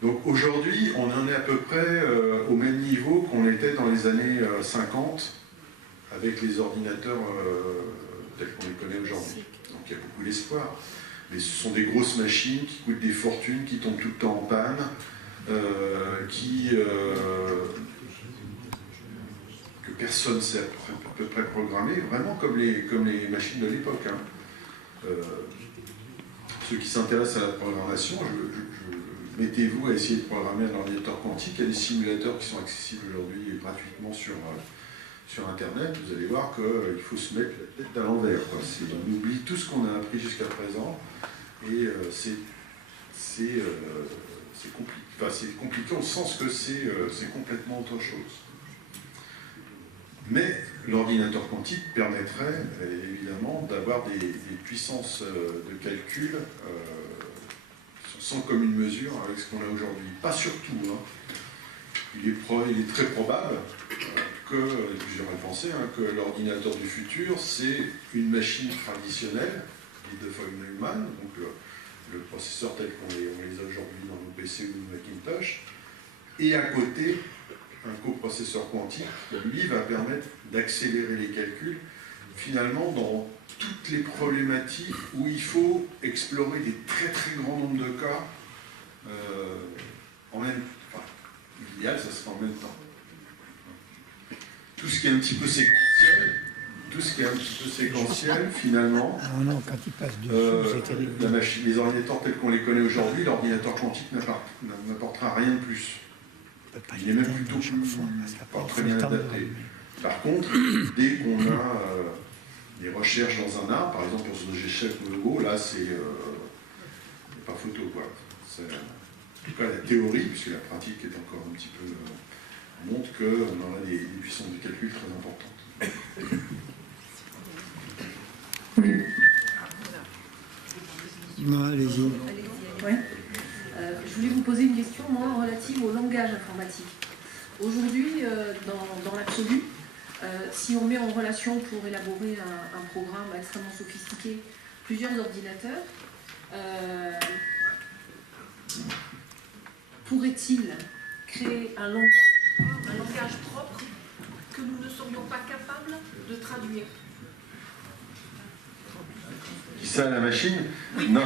Donc aujourd'hui, on en est à peu près au même niveau qu'on était dans les années 50 avec les ordinateurs tels qu'on les connaît aujourd'hui. Donc il y a beaucoup d'espoir. Mais ce sont des grosses machines qui coûtent des fortunes, qui tombent tout le temps en panne, que personne ne sait à peu près programmer, vraiment comme les machines de l'époque. Ceux qui s'intéressent à la programmation, mettez-vous à essayer de programmer un ordinateur quantique. Il y a des simulateurs qui sont accessibles aujourd'hui gratuitement sur Internet. Vous allez voir qu'il faut se mettre la tête à l'envers. On oublie tout ce qu'on a appris jusqu'à présent et c'est compliqué. Enfin, c'est compliqué au sens que c'est complètement autre chose. Mais l'ordinateur quantique permettrait évidemment d'avoir des puissances de calcul sans commune mesure avec ce qu'on a aujourd'hui. Pas surtout. Il est très probable que, plusieurs ont pensé, que l'ordinateur du futur, c'est une machine traditionnelle, dite de Neumann, donc le processeur tel qu'on les a aujourd'hui dans nos PC ou nos Macintosh, et à côté, un coprocesseur quantique qui, lui, va permettre d'accélérer les calculs, finalement, dans toutes les problématiques où il faut explorer des très très grands nombres de cas en même temps. Enfin, l'idéal, ça sera en même temps. Tout ce qui est un petit peu séquentiel, finalement, les ordinateurs tels qu'on les connaît aujourd'hui, l'ordinateur quantique n'apportera rien de plus. Il est même plutôt pas très bien adapté. Par contre, dès qu'on a des recherches dans un arbre, par exemple pour ce GChef ou Logo, là c'est pas photo quoi. En tout cas la théorie, puisque la pratique est encore un petit peu montre qu'on aura des puissances de calcul très importantes. Non, allez-y. Ouais. Je voulais vous poser une question, moi, relative au langage informatique. Aujourd'hui, dans l'absolu, si on met en relation pour élaborer un programme extrêmement sophistiqué plusieurs ordinateurs, pourrait-il créer un langage propre que nous ne serions pas capables de traduire? Qui ça, la machine? Non.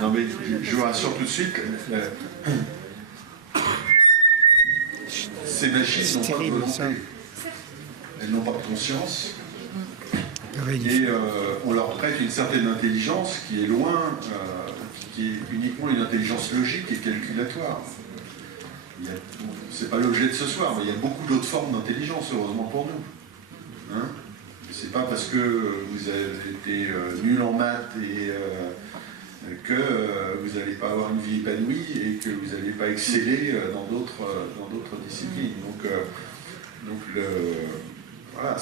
Non, mais je vous rassure tout de suite, ces machines n'ont pas de volonté. Elles n'ont pas de conscience. Et on leur prête une certaine intelligence qui est loin, qui est uniquement une intelligence logique et calculatoire. C'est pas l'objet de ce soir, mais il y a beaucoup d'autres formes d'intelligence, heureusement pour nous. C'est pas parce que vous avez été nul en maths et que vous n'allez pas avoir une vie épanouie et que vous n'allez pas exceller dans d'autres disciplines. Voilà,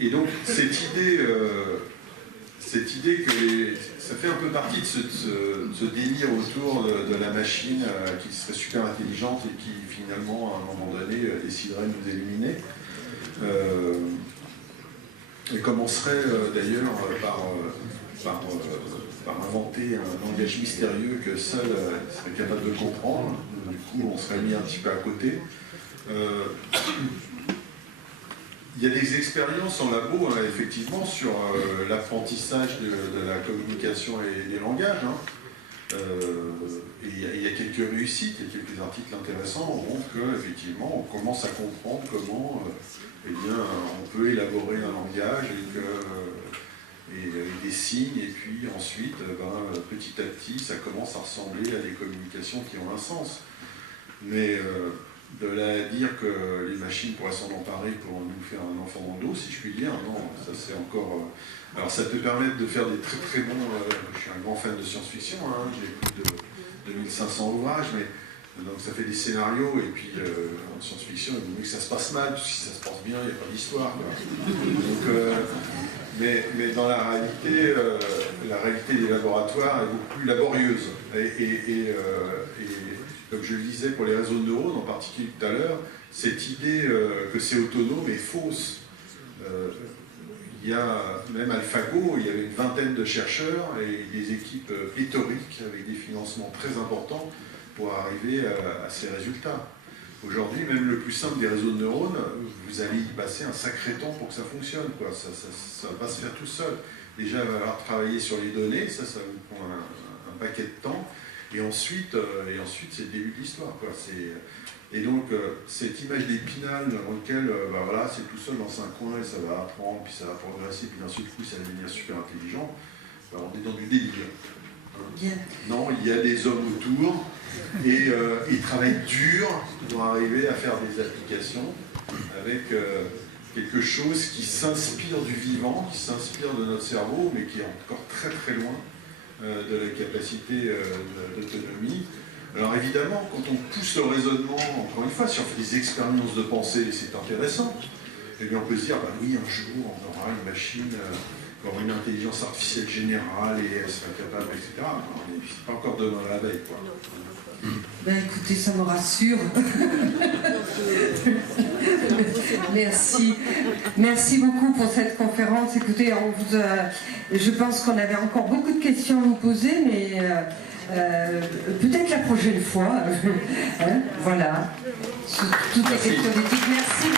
et donc cette idée que ça fait un peu partie de ce délire autour de la machine qui serait super intelligente et qui finalement à un moment donné déciderait de nous éliminer. Et commencerait d'ailleurs par inventer un langage mystérieux que seul serait capable de comprendre. Du coup, on serait mis un petit peu à côté. il y a des expériences en labo, hein, effectivement, sur l'apprentissage de la communication et des langages. Hein. Et il y a quelques réussites, il y a quelques articles intéressants qui montrent qu'effectivement, on commence à comprendre comment eh bien, on peut élaborer un langage et des signes, et puis ensuite, petit à petit, ça commence à ressembler à des communications qui ont un sens. Mais de là à dire que les machines pourraient s'en emparer pour nous faire un enfant dans le dos, si je puis dire, non, ça c'est encore... alors ça peut permettre de faire des très très bons... je suis un grand fan de science-fiction, hein, j'ai plus de 2500 ouvrages, mais donc ça fait des scénarios, et puis en science-fiction, il vaut mieux que ça se passe mal, parce que si ça se passe bien, il n'y a pas d'histoire. Mais dans la réalité des laboratoires est beaucoup plus laborieuse. Et comme je le disais pour les réseaux de neurones, en particulier tout à l'heure, cette idée que c'est autonome est fausse. Il y a même AlphaGo, il y avait une vingtaine de chercheurs et des équipes pléthoriques avec des financements très importants pour arriver à ces résultats. Aujourd'hui, même le plus simple des réseaux de neurones, vous allez y passer un sacré temps pour que ça fonctionne, quoi. Ça va pas se faire tout seul. Déjà, il va falloir travailler sur les données, ça vous prend un paquet de temps. Et ensuite c'est le début de l'histoire, quoi. Et donc, cette image d'Épinal dans laquelle voilà, c'est tout seul dans un coin et ça va apprendre, puis ça va progresser, puis d'un seul coup ça va devenir super intelligent, on est dans du délire. Bien. Non, il y a des hommes autour et ils travaillent dur pour arriver à faire des applications avec quelque chose qui s'inspire du vivant, qui s'inspire de notre cerveau, mais qui est encore très très loin de la capacité d'autonomie. Alors évidemment, quand on pousse le raisonnement, encore une fois, si on fait des expériences de pensée, c'est intéressant, et bien on peut se dire, oui, un jour, on aura une machine, qui aura une intelligence artificielle générale, et elle sera capable, etc. C'est pas encore demain la veille, quoi. Écoutez, ça me rassure. Merci. Merci beaucoup pour cette conférence. Écoutez, je pense qu'on avait encore beaucoup de questions à vous poser, mais peut-être la prochaine fois. Hein, voilà. Toutes les questions d'éthique. Merci.